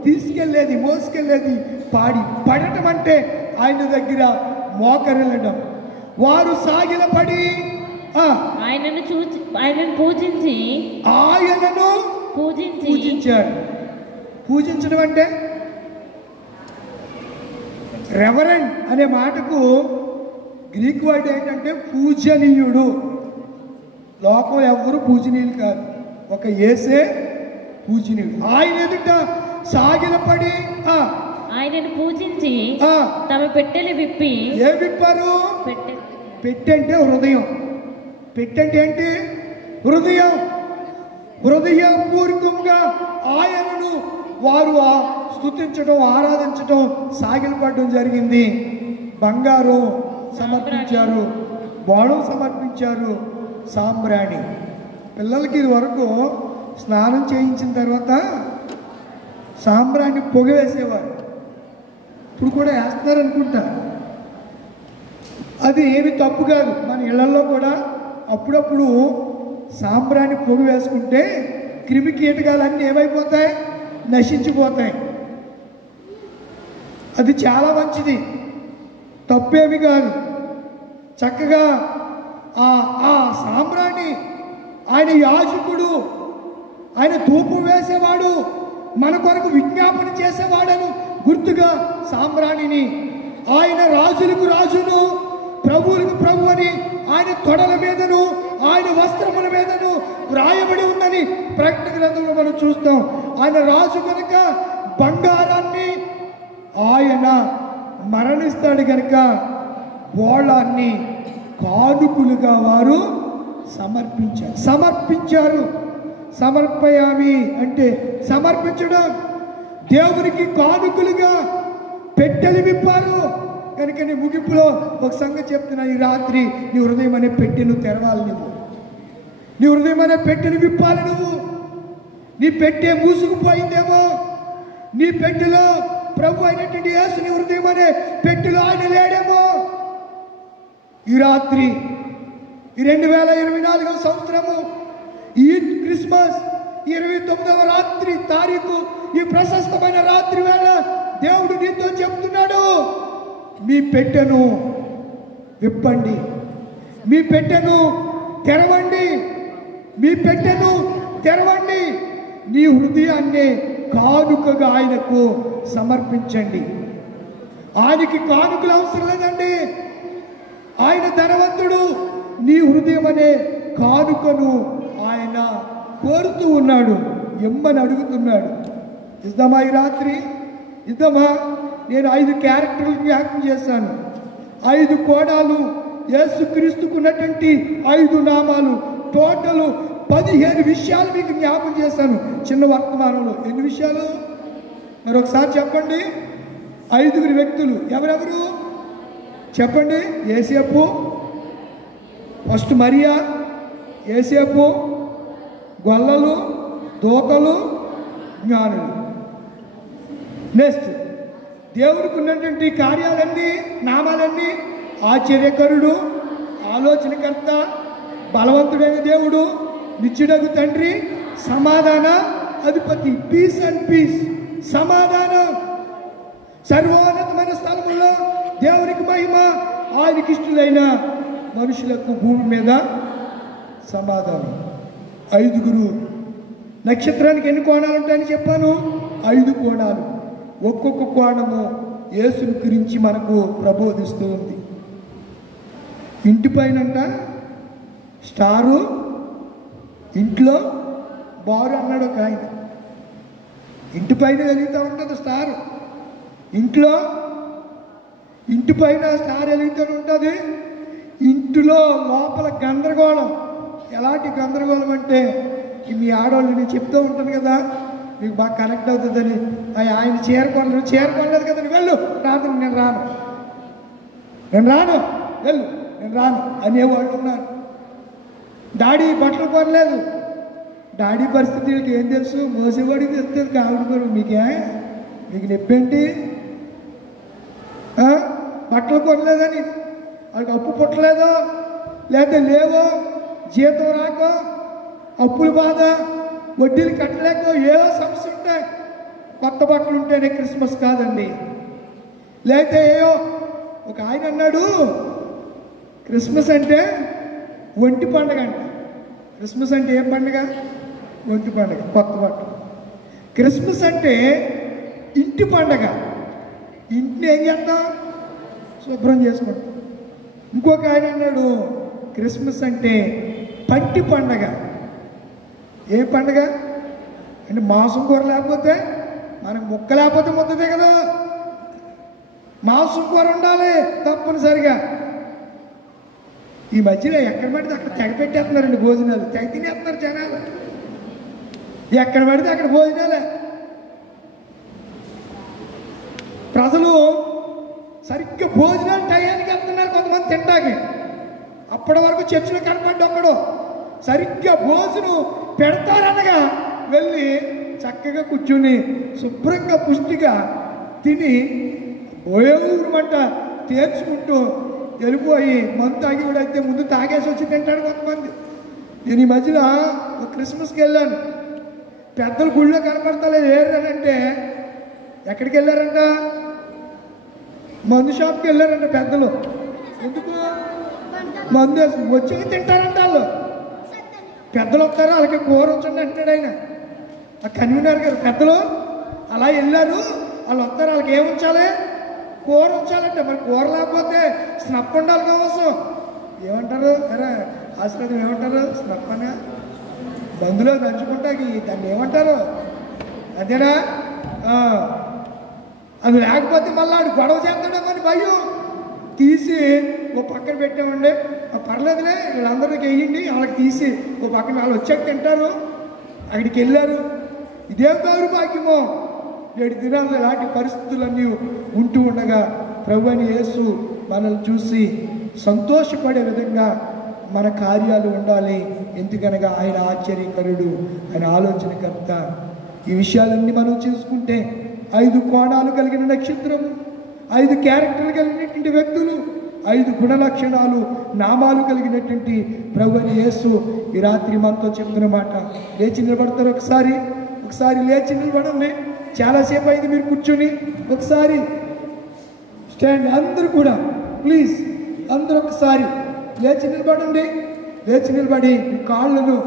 తీసుకెళ్ళేది, మోసుకెళ్ళేది పాడి. పడటం అంటే ఆయన దగ్గర మోకరిల్లడం. వారు సాగిల పడి ఆయనను పూజించాడు. పూజించడం అంటే రెవరెండ్ అనే మాటకు గ్రీక్ వర్డ్ ఏంటంటే పూజనీయుడు. లోకం ఎవ్వరు పూజనీయులు కాదు, ఒక యేసే పూజనీయుడు. ఆయన ఎదుట సాగిలపడి ఆయనను పూజించి తమ పెట్టెలు విప్పి. ఏ విప్పారు? పెట్టంటే హృదయం. పెట్టంటే ఏంటి? హృదయం. హృదయపూర్వకంగా ఆయనను వారు స్తుతించడం, ఆరాధించడం, సాగిలపడడం జరిగింది. బంగారం సమర్పించారు, బోళం సమర్పించారు, సాంబ్రాణి. పిల్లలకి ఇది వరకు స్నానం చేయించిన తర్వాత సాంబ్రాణి పొగ వేసేవారు. ఇప్పుడు కూడా వేస్తున్నారు అనుకుంటా. అది ఏమి తప్పు కాదు. మన ఇళ్లలో కూడా అప్పుడప్పుడు సాంబ్రాణి పొగ వేసుకుంటే క్రిమి కీటకాలన్నీ ఏమైపోతాయి? నశించిపోతాయి. అది చాలా మంచిది, తప్పేమి కాదు. చక్కగా ఆ సాంబ్రాణి, ఆయన యాజకుడు, ఆయన ధూపం వేసేవాడు, మన కొరకు విజ్ఞాపన చేసేవాడను గుర్తుగా సాంబ్రాణిని, ఆయన రాజులకు రాజును, ప్రభువులకు ప్రభు అని ఆయన తొడల మీదను ఆయన వస్త్రముల మీదను వ్రాయబడి ఉందని ప్రకటన గ్రంథంలో మనం చూస్తాం. ఆయన రాజు కనుక బంగారాన్ని ఆయన మరణిస్తాడు కనుక బోళాన్ని కానుకలుగా వారు సమర్పించారు. సమర్పయామి అంటే సమర్పించడం. దేవునికి కానుకలుగా పెట్టెలు విప్పారు కనుక నీ ముగింపులో ఒక సంగతి చెప్తున్నా. ఈ రాత్రి నీ హృదయం అనే పెట్టెను తెరవాలి. నీ హృదయం అనే పెట్టెను విప్పాలి. నీ పెట్టె మూసుకుపోయిందేమో. నీ పెట్టెలో ప్రభు అయినటువంటి యేసు నీ హృదయం అనే పెట్టెలో ఆయన లేడేమో. ఈ రాత్రి, ఈ 2024వ సంవత్సరము, ఈ క్రిస్మస్ 29వ రాత్రి తారీఖు, ఈ ప్రశస్తమైన రాత్రి వేళ దేవుడు నీతో చెప్తున్నాడు, మీ పెట్టెను విప్పండి, మీ పెట్టెను తెరవండి, మీ పెట్టెను తెరవండి. నీ హృదయాన్ని కానుకగా ఆయనకు సమర్పించండి. ఆయనకి కానుకలు అవసరం లేదండి. ఆయన ధనవంతుడు. నీ హృదయం అనే కానుకను ఆయన కోరుతూ ఉన్నాడు, ఇమ్మని అడుగుతున్నాడు. ఇద్దామా ఈ రాత్రి? ఇద్దామా? నేను 5 క్యారెక్టర్లు జ్ఞాపకం చేశాను. 5 కోణాలు, యేసుక్రీస్తుకున్నటువంటి 5 నామాలు, టోటల్ 15 విషయాలు మీకు జ్ఞాపకం చేశాను చిన్న వర్తమానంలో. ఎన్ని విషయాలు మరొకసారి చెప్పండి. 5 వ్యక్తులు ఎవరెవరు చెప్పండి? యేసేపు, ఫస్ట్ మరియా, యేసేపు, గొల్లలు, దూతలు, జ్ఞానులు. నెక్స్ట్ దేవుడికి ఉన్నటువంటి కార్యాలన్నీ, నామాలన్నీ: ఆశ్చర్యకరుడు, ఆలోచనకర్త, బలవంతుడైన దేవుడు, నిత్యుడగు తండ్రి, సమాధాన అధిపతి. పీస్ అండ్ పీస్, సమాధానం. సర్వోన్నతమైన స్థలములో దేవునికి మహిమ, ఆయనకి ఇష్టలైన మనుషులకు భూమి మీద సమాధానం. 5 నక్షత్రానికి ఎన్ని కోణాలు ఉంటాయని చెప్పాను? 5 కోణాలు. ఒక్కొక్క కోణము యేసుని గురించి మనకు ప్రబోధిస్తూ ఉంది. ఇంటి పైనంట స్టారు, ఇంట్లో బారు అన్నాడు ఒక ఆయన. ఇంటి పైన వెలుగుతూ ఉంటుంది స్టారు, ఇంటి పైన స్టార్ వెలుగుతూ ఉంటుంది. ఇంటిలో లోపల గందరగోళం. ఎలాంటి గందరగోళం అంటే, మీ ఆడవాళ్ళు నేను చెప్తూ ఉంటాను కదా, మీకు బాగా కనెక్ట్ అవుతుందని. ఆయన చేరుకోలేదు కదా, వెళ్ళు, రాను, నేను రాను, వెళ్ళు, నేను రాను అనేవాళ్ళు ఉన్నారు. డాడీ బట్టలు కొనలేదు. డాడీ పరిస్థితులకి ఏం తెలుసు? మోసేవాడికి తెలుస్తుంది. కావిడి మీకు నొప్పేంటి? బట్టలు కొనలేదని, వాళ్ళకి అప్పు పుట్టలేదో, లేకపోతే లేవో, జీతం రాకో, అప్పుల బాధ, వడ్డీలు కట్టలేకో, ఏదో సమస్య ఉంటాయి. కొత్త బట్టలు ఉంటేనే క్రిస్మస్ కాదండి. లేకపోతే ఏయో ఒక ఆయన అన్నాడు, క్రిస్మస్ అంటే ఒంటి పండుగ అంట. క్రిస్మస్ అంటే ఏం పండుగ? ఒంటి పండుగ, కొత్త బట్టలు. క్రిస్మస్ అంటే ఇంటి పండుగ. ఇంటిని ఏం చేస్తాం? శుభ్రం చేసుకుంటాం. ఇంకొక ఆయన అన్నాడు, క్రిస్మస్ అంటే పంటి పండగ. ఏ పండగ అంటే మాంసం కూర లేకపోతే, మనకు ముక్క లేకపోతే ముద్దదే కదా. మాంసం కూర ఉండాలి తప్పనిసరిగా. ఈ మధ్యలో ఎక్కడ పడితే అక్కడ తెగ పెట్టేస్తున్నారండి భోజనాలు. తెగ తినేస్తున్నారు జనాలు. ఎక్కడ పడితే అక్కడ భోజనాలే. ప్రజలు సరిగ్గా భోజనాలు టయానికి వెళ్తున్నారు కొంతమంది తింటాకి. అప్పటి వరకు చర్చిలో కనపడ్డ ఒక్కడు సరిగ్గా భోజనం పెడతారనగా వెళ్ళి చక్కగా కూర్చుని శుభ్రంగా పుష్టిగా తిని బోయమంట తీర్చుకుంటూ వెళ్ళిపోయి మందు తాగి కూడా అయితే ముందు తాగేసి వచ్చి తింటాడు కొంతమంది. నేను ఈ మధ్యలో ఒక క్రిస్మస్కి వెళ్ళాను. పెద్దలు గుళ్ళో కనపడతలేదు. ఏరంటే ఎక్కడికి వెళ్ళారంట? మందు షాప్కి వెళ్ళారంట పెద్దలు. ఎందుకు? మందు వచ్చి తింటారంట వాళ్ళు. పెద్దలు వస్తారు, వాళ్ళకి కూర ఉంచండి అంటున్నాడు ఆయన. ఆ కన్వీనర్ గారు. పెద్దలు అలా వెళ్ళారు, వాళ్ళు వస్తారు, వాళ్ళకి ఏం ఉంచాలి? కూర ఉంచాలంటే. మరి కూర లేకపోతే స్నప్ ఉండాలి కావచ్చు. ఏమంటారు? అరే ఆశీర్వాదం ఏమంటారు? స్నప్ అనే బంధులో నంచుకుంటాకి దాన్ని ఏమంటారు? అదేనా? అది లేకపోతే మళ్ళీ ఆడు గొడవ చేస్తాడేమని భయం. తీసి ఓ పక్కన పెట్టామండి. పర్లేదులే వీళ్ళందరికీ వేయండి, వాళ్ళకి తీసి ఓ పక్కన వాళ్ళు వచ్చాక తింటారు. అక్కడికి వెళ్ళారు. ఇదేం దౌర్భాగ్యమో. 7 దినాలు ఇలాంటి పరిస్థితులన్నీ ఉంటూ ఉండగా ప్రభువైన యేసు మనల్ని చూసి సంతోషపడే విధంగా మన కార్యాలు ఉండాలి. ఎందుకనగా ఆయన ఆశ్చర్యకరుడు, ఆయన ఆలోచనకర్త. ఈ విషయాలన్నీ మనం చేసుకుంటే 5 కోణాలు కలిగిన నక్షత్రం, 5 క్యారెక్టర్లు కలిగినటువంటి వ్యక్తులు, 5 గుణ లక్షణాలు, నామాలు కలిగినటువంటి ప్రభువైన యేసు ఈ రాత్రి మనతో చెప్తున్న మాట. లేచి నిలబడతారు. ఒకసారి లేచి నిలబడండి. చాలాసేపు అయింది మీరు కూర్చొని. ఒకసారి స్టాండ్. అందరూ కూడా ప్లీజ్, అందరూ ఒకసారి లేచి నిలబడండి. లేచి నిలబడి కాళ్ళను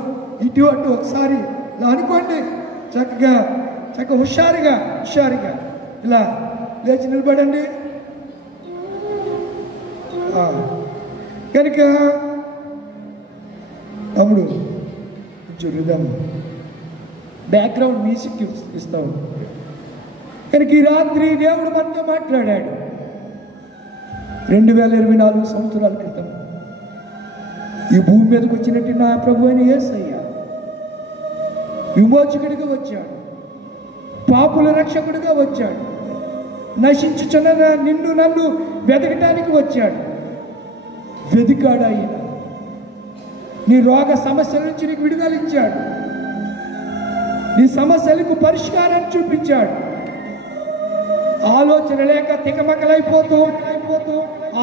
ఇటు అటు ఒకసారి ఇలా అనుకోండి. చక్కగా హుషారుగా ఇలా లేచి నిలబడండి. కనుక తమ్ముడు కొంచెం బ్యాక్గ్రౌండ్ మ్యూజిక్ ఇస్తాం. కనుక ఈ రాత్రి దేవుడు మనతో మాట్లాడాడు. 2024 సంవత్సరాల క్రితం ఈ భూమి మీదకి వచ్చినట్టు నా ప్రభు అయిన యేసయ్య విమోచకుడిగా వచ్చాడు, పాపుల రక్షకుడిగా వచ్చాడు, నశించుచున్న నిన్ను నన్ను వెతకటానికి వచ్చాడు. వెతికాడు ఆయన. నీ రోగ సమస్యల నుంచి నీకు విడుదల ఇచ్చాడు. నీ సమస్యలకు పరిష్కారాన్ని చూపించాడు. ఆలోచన లేక తికమకలైపోతూ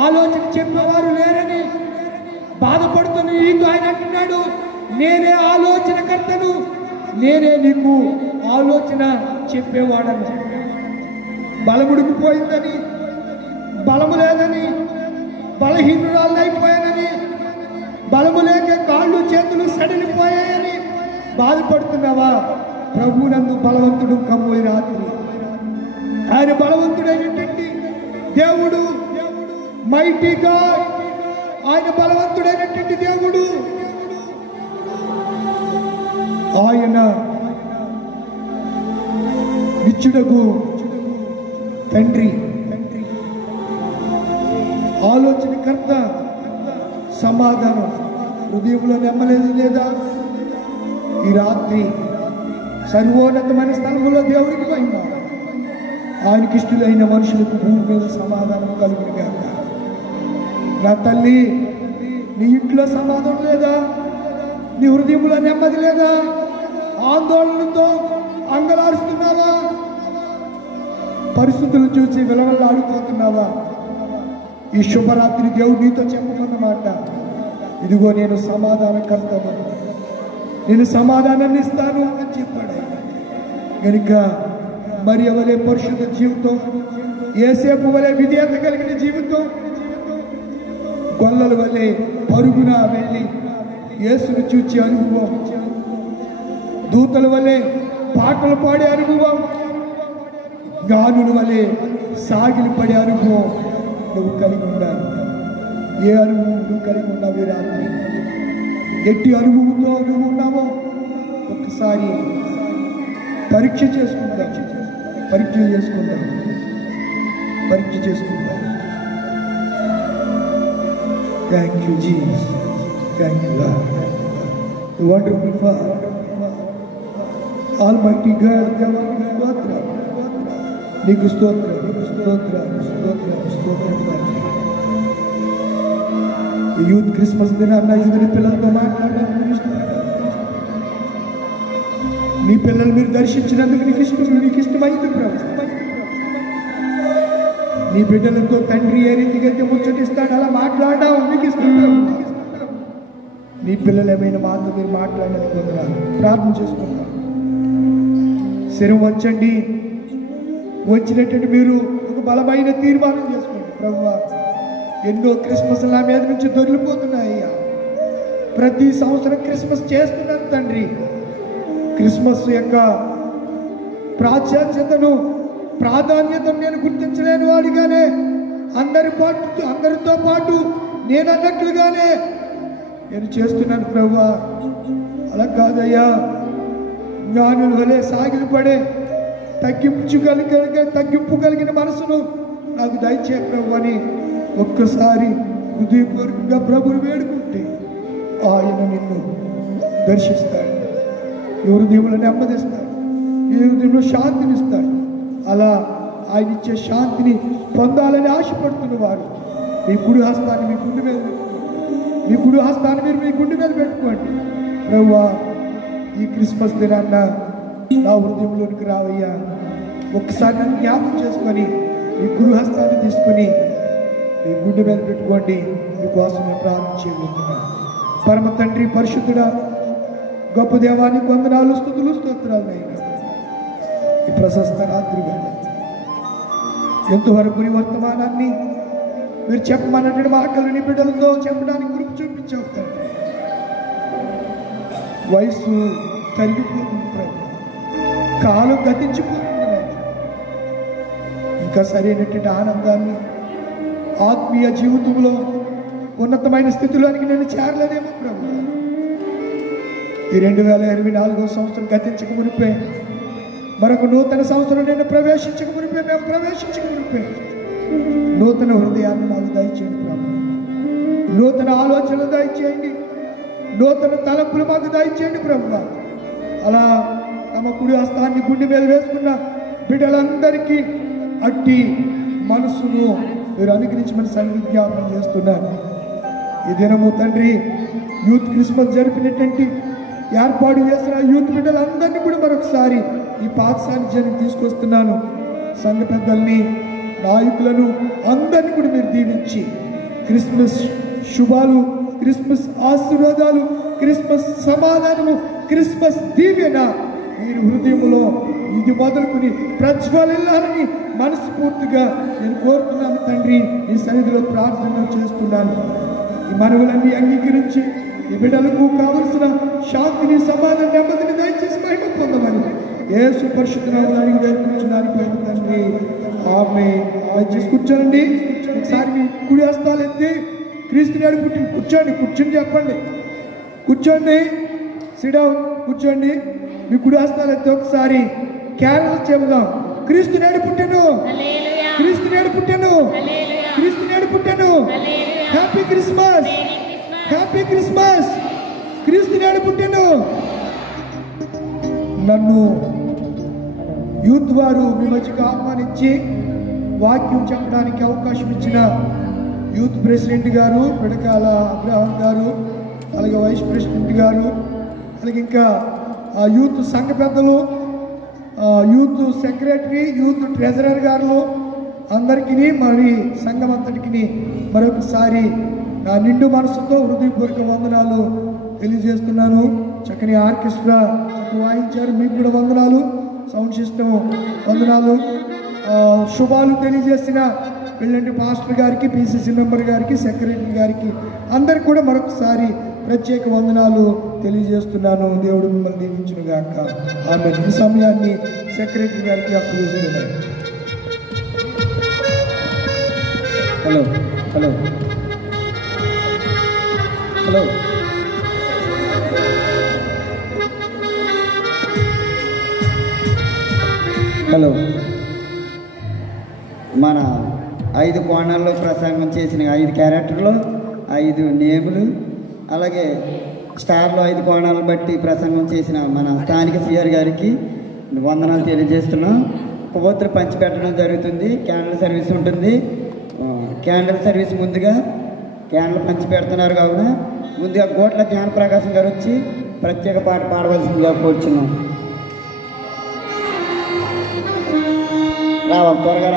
ఆలోచన చెప్పేవారు లేరని బాధపడుతున్న నీకు ఆయన అంటున్నాడు, నేనే ఆలోచనకర్తను, నేనే నీకు ఆలోచన చెప్పేవాడను. బలముడికి పోయిందని, బలము లేదని, బలహీనురాలైపోయానని, బలము లేక కాళ్ళు చేతులు సడలిపోయాయని బాధపడుతున్నావా? ప్రభు నందు బలవంతుడు కమ్ము రాత్రి. ఆయన బలవంతుడైనటువంటి దేవుడు, మైటీ గాడ్. ఆయన బలవంతుడైనటువంటి దేవుడు. ఆయన నిత్యుడకు తండ్రి, ఆలోచనకర్త, సమాధానం. హృదయంలో నెమ్మలేదు లేదా? ఈ రాత్రి సర్వోన్నతమైన స్థలంలో దేవుడికి పోయినా ఆయనకి ఇష్టలైన మనుషులకు భూమి మీద సమాధానం కలుగును గాక. నా తల్లి, నీ ఇంట్లో సమాధానం లేదా? నీ హృదయంలో నెమ్మది లేదా? ఆందోళనతో అంగలారుస్తున్నావా? పరిస్థితులు చూసి విలవల్లాడిపోతున్నావా? ఈ శుభరాత్రి దేవుడు నీతో చెప్పమన్నమాట, ఇదిగో నేను సమాధానకర్తను, నేను సమాధానాన్ని ఇస్తాను అని చెప్పాడు. కనుక మరి వలె పరిశుద్ధ జీవితం, ఏసేపు వలె విధేయత కలిగిన జీవితం, గొల్లల వలె పరుగున వెళ్ళి యేసును చూచే అనుభవం, దూతల వలె పాటలు పాడే అనుభవం, జ్ఞానుల వలె సాగిలి పడే అనుభవం నువ్వు కలిగి ఉండాలి. ఏ అనుభవం నువ్వు కలిగి ఉన్నావు? రాత్రి ఎట్టి అనుభవంతో నువ్వు ఉన్నావో ఒక్కసారి పరీక్ష చేసుకుందాం. Thank you Jesus, thank you lord, the wonderful father, almighty God. నీకు స్తోత్రం. యూత్ క్రిస్మస్ దినాన్న ఇద్దరు పిల్లలతో మాట్లాడాలని ఇష్టపడ్డాను. నీ పిల్లలు మీరు దర్శించినందుకు నీకు ఇష్టమైంది ప్రభు. నీ బిడ్డలతో తండ్రి ఏ రీతిగా అయితే ముచ్చటిస్తాడు అలా మాట్లాడడం నీకు ఇష్టం. నీ పిల్లలు ఏమైనా మాతో మీరు మాట్లాడడానికి పొందరాలి. ప్రార్థన చేసుకుంటాం. శిరం వంచండి. వచ్చినట్టు మీరు ఒక బలమైన తీర్మానం చేసుకోండి. ప్రభువా, ఎన్నో క్రిస్మస్ నా మీద నుంచి దొరికిపోతున్నాయ్యా. ప్రతి సంవత్సరం క్రిస్మస్ చేస్తున్నాను తండ్రి. క్రిస్మస్ యొక్క ప్రాధాన్యతను నేను గుర్తించలేని వాడిగానే, అందరితో పాటు నేను అన్నట్లుగానే నేను చేస్తున్నాను ప్రభువా. అలా కాదయ్యా, జ్ఞానుల వలె సాగిలి పడే తగ్గింపు కలిగిన మనసును నాకు దయచే ప్రభు అని ఒక్కసారి హృదయపూర్వకంగా ప్రభుని వేడుకుంటే ఆయన నిన్ను దర్శిస్తాడు. ఈ హృదయంలో నెమ్మదిస్తాడు, ఈ హృదయంలో శాంతినిస్తాడు. అలా ఆయన ఇచ్చే శాంతిని పొందాలని ఆశపడుతున్న వారు మీ కుడి హస్తాన్ని మీ గుండె మీద పెట్టుకోండి. మీరు మీ గుండె మీద పెట్టుకోండి. ప్రభువా, ఈ క్రిస్మస్ దినాన్న నా హృదయంలోనికి రావయ్యా. ఒక్కసారి నన్ను జ్ఞాపకం చేసుకొని మీ గురు హస్తాన్ని తీసుకొని మీ గుండె మీద పెట్టుకోండి. మీకోసం నేను ప్రార్థన చేయబోతున్నాను. పరమ తండ్రి, పరిశుద్ధుడా, గొప్ప దేవానికి వందనాలు, స్తుతులు, స్తోత్రాలు అయినా ఈ ప్రశస్త రాత్రి వేళ ఎంతవరకు నీ వర్తమానాన్ని మీరు చెప్పమన్నటువంటి మాటలు నీ బిడ్డలతో చెప్పడానికి కృప చూపించావు తండ్రి. వయసు తరిగిపోతుంది ప్రభు, కాలం గతించిపోతుంది. ఇంకా సరైనటువంటి ఆనందాన్ని ఆత్మీయ జీవితంలో ఉన్నతమైన స్థితిలోనికి నేను చేరలేదేమో ప్రభు. ఈ 2024 సంవత్సరం గతించక మునిపే, మరొక నూతన సంవత్సరం నేను ప్రవేశించక మునిపే, మేము ప్రవేశించక మునిపే నూతన హృదయాన్ని మాకు దయచేయండి ప్రభు. నూతన ఆలోచనలు దయచేయండి, నూతన తలంపులు మాకు దయచేయండి ప్రభు. అలా తమ కుడి హస్తాన్ని గుండె మీద వేసుకున్న బిడ్డలందరికీ అట్టి మనసును మీరు అనుగ్రహించమని సంజ్ఞాపన చేస్తున్నారు. ఈ దినము తండ్రి యూత్ క్రిస్మస్ జరిపినటువంటి ఏర్పాటు చేసిన యూత్ బిడ్డలందరినీ కూడా మరొకసారి ఈ పాత సాన్నిధ్యానికి తీసుకొస్తున్నాను. సంఘ పెద్దల్ని, నాయకులను అందరినీ కూడా మీరు దీవించి క్రిస్మస్ శుభాలు, క్రిస్మస్ ఆశీర్వాదాలు, క్రిస్మస్ సమాధానము, క్రిస్మస్ దీవెన మీరు హృదయంలో ఇది మొదలుకుని ప్రజ్వలిల్లాలని మనస్ఫూర్తిగా నేను కోరుతున్నాను తండ్రి. ఈ సన్నిధిలో ప్రార్థన చేస్తున్నాను. ఈ మనవులన్నీ అంగీకరించి ఈ బిడ్డలకు కావలసిన శాంతిని, సమాధానం, నెమ్మదిని దయచేసి బయట పొందమని యేసు పరిశుద్ధ నామమున వేడుకుంటున్నాను తండ్రి. ఆమేన్. దయచేసి కూర్చోండి. ఒకసారి మీ కుడి హస్తాలు ఎత్తి క్రీస్తు నాడు పుట్టిన కూర్చోండి. కూర్చొని చెప్పండి. కూర్చోండి. సిడౌన్. కూర్చోండి. మీ కుడి హస్తాలు ఎత్తి ఒకసారి కేరళ చెబుదాం. క్రీస్తు నాడు పుట్టెను, క్రీస్తు నాడు పుట్టెను, క్రీస్తు నాడు పుట్టెను. Happy Christmas, happy Christmas. క్రీస్తు నాడు పుట్టెను. నన్ను యూత్ వారు మీ మధ్యకు ఆహ్వానించి వాక్యం చెప్పడానికి అవకాశం ఇచ్చిన యూత్ ప్రెసిడెంట్ గారు పిడకాల అబ్రహాం గారు, అలాగే వైస్ ప్రెసిడెంట్ గారు, అలాగే ఇంకా యూత్ సంఘ పెద్దలు, యూత్ సెక్రటరీ, యూత్ ట్రెజరర్ గారు అందరికీ, మరి సంఘం అంతటికి మరొకసారి నా నిండు మనసుతో హృదయపూర్వక వందనాలు తెలియజేస్తున్నాను. చక్కని ఆర్కెస్ట్రా వాయించారు, మీకు కూడా వందనాలు. సౌండ్ సిస్టమ్ వందనాలు. శుభాలు తెలియజేసిన వెళ్ళండి పాస్టర్ గారికి, పిసిసి మెంబర్ గారికి, సెక్రటరీ గారికి అందరికి కూడా మరొకసారి ప్రత్యేక వందనాలు తెలియజేస్తున్నాను. దేవుడు మిమ్మల్ని దీవించును గాక. ఆమె ఈ సమయాన్ని సెక్రటరీ గారికి అప్పగిస్తున్నాను. Hello hello hello hello. మన 5 కోణాల్లో ప్రసంగం చేసిన 5 క్యారెక్టర్లు, 5 నేములు, అలాగే స్టార్లో 5 కోణాలను బట్టి ప్రసంగం చేసిన మన స్థానిక సిఆర్ గారికి వందనాలు తెలియజేస్తున్నాం. కొవ్వొత్తులు పంచిపెట్టడం జరుగుతుంది. క్యాండిల్ సర్వీస్ ఉంటుంది. క్యాండిల్ సర్వీస్ ముందుగా క్యాండిల్ పంచి పెడుతున్నారు కావున ముందుగా గోట్ల జ్ఞానప్రకాశం గారు వచ్చి ప్రత్యేక పాట పాడవలసిందిగా కోరుచున్నాం. రావాలి త్వరగా.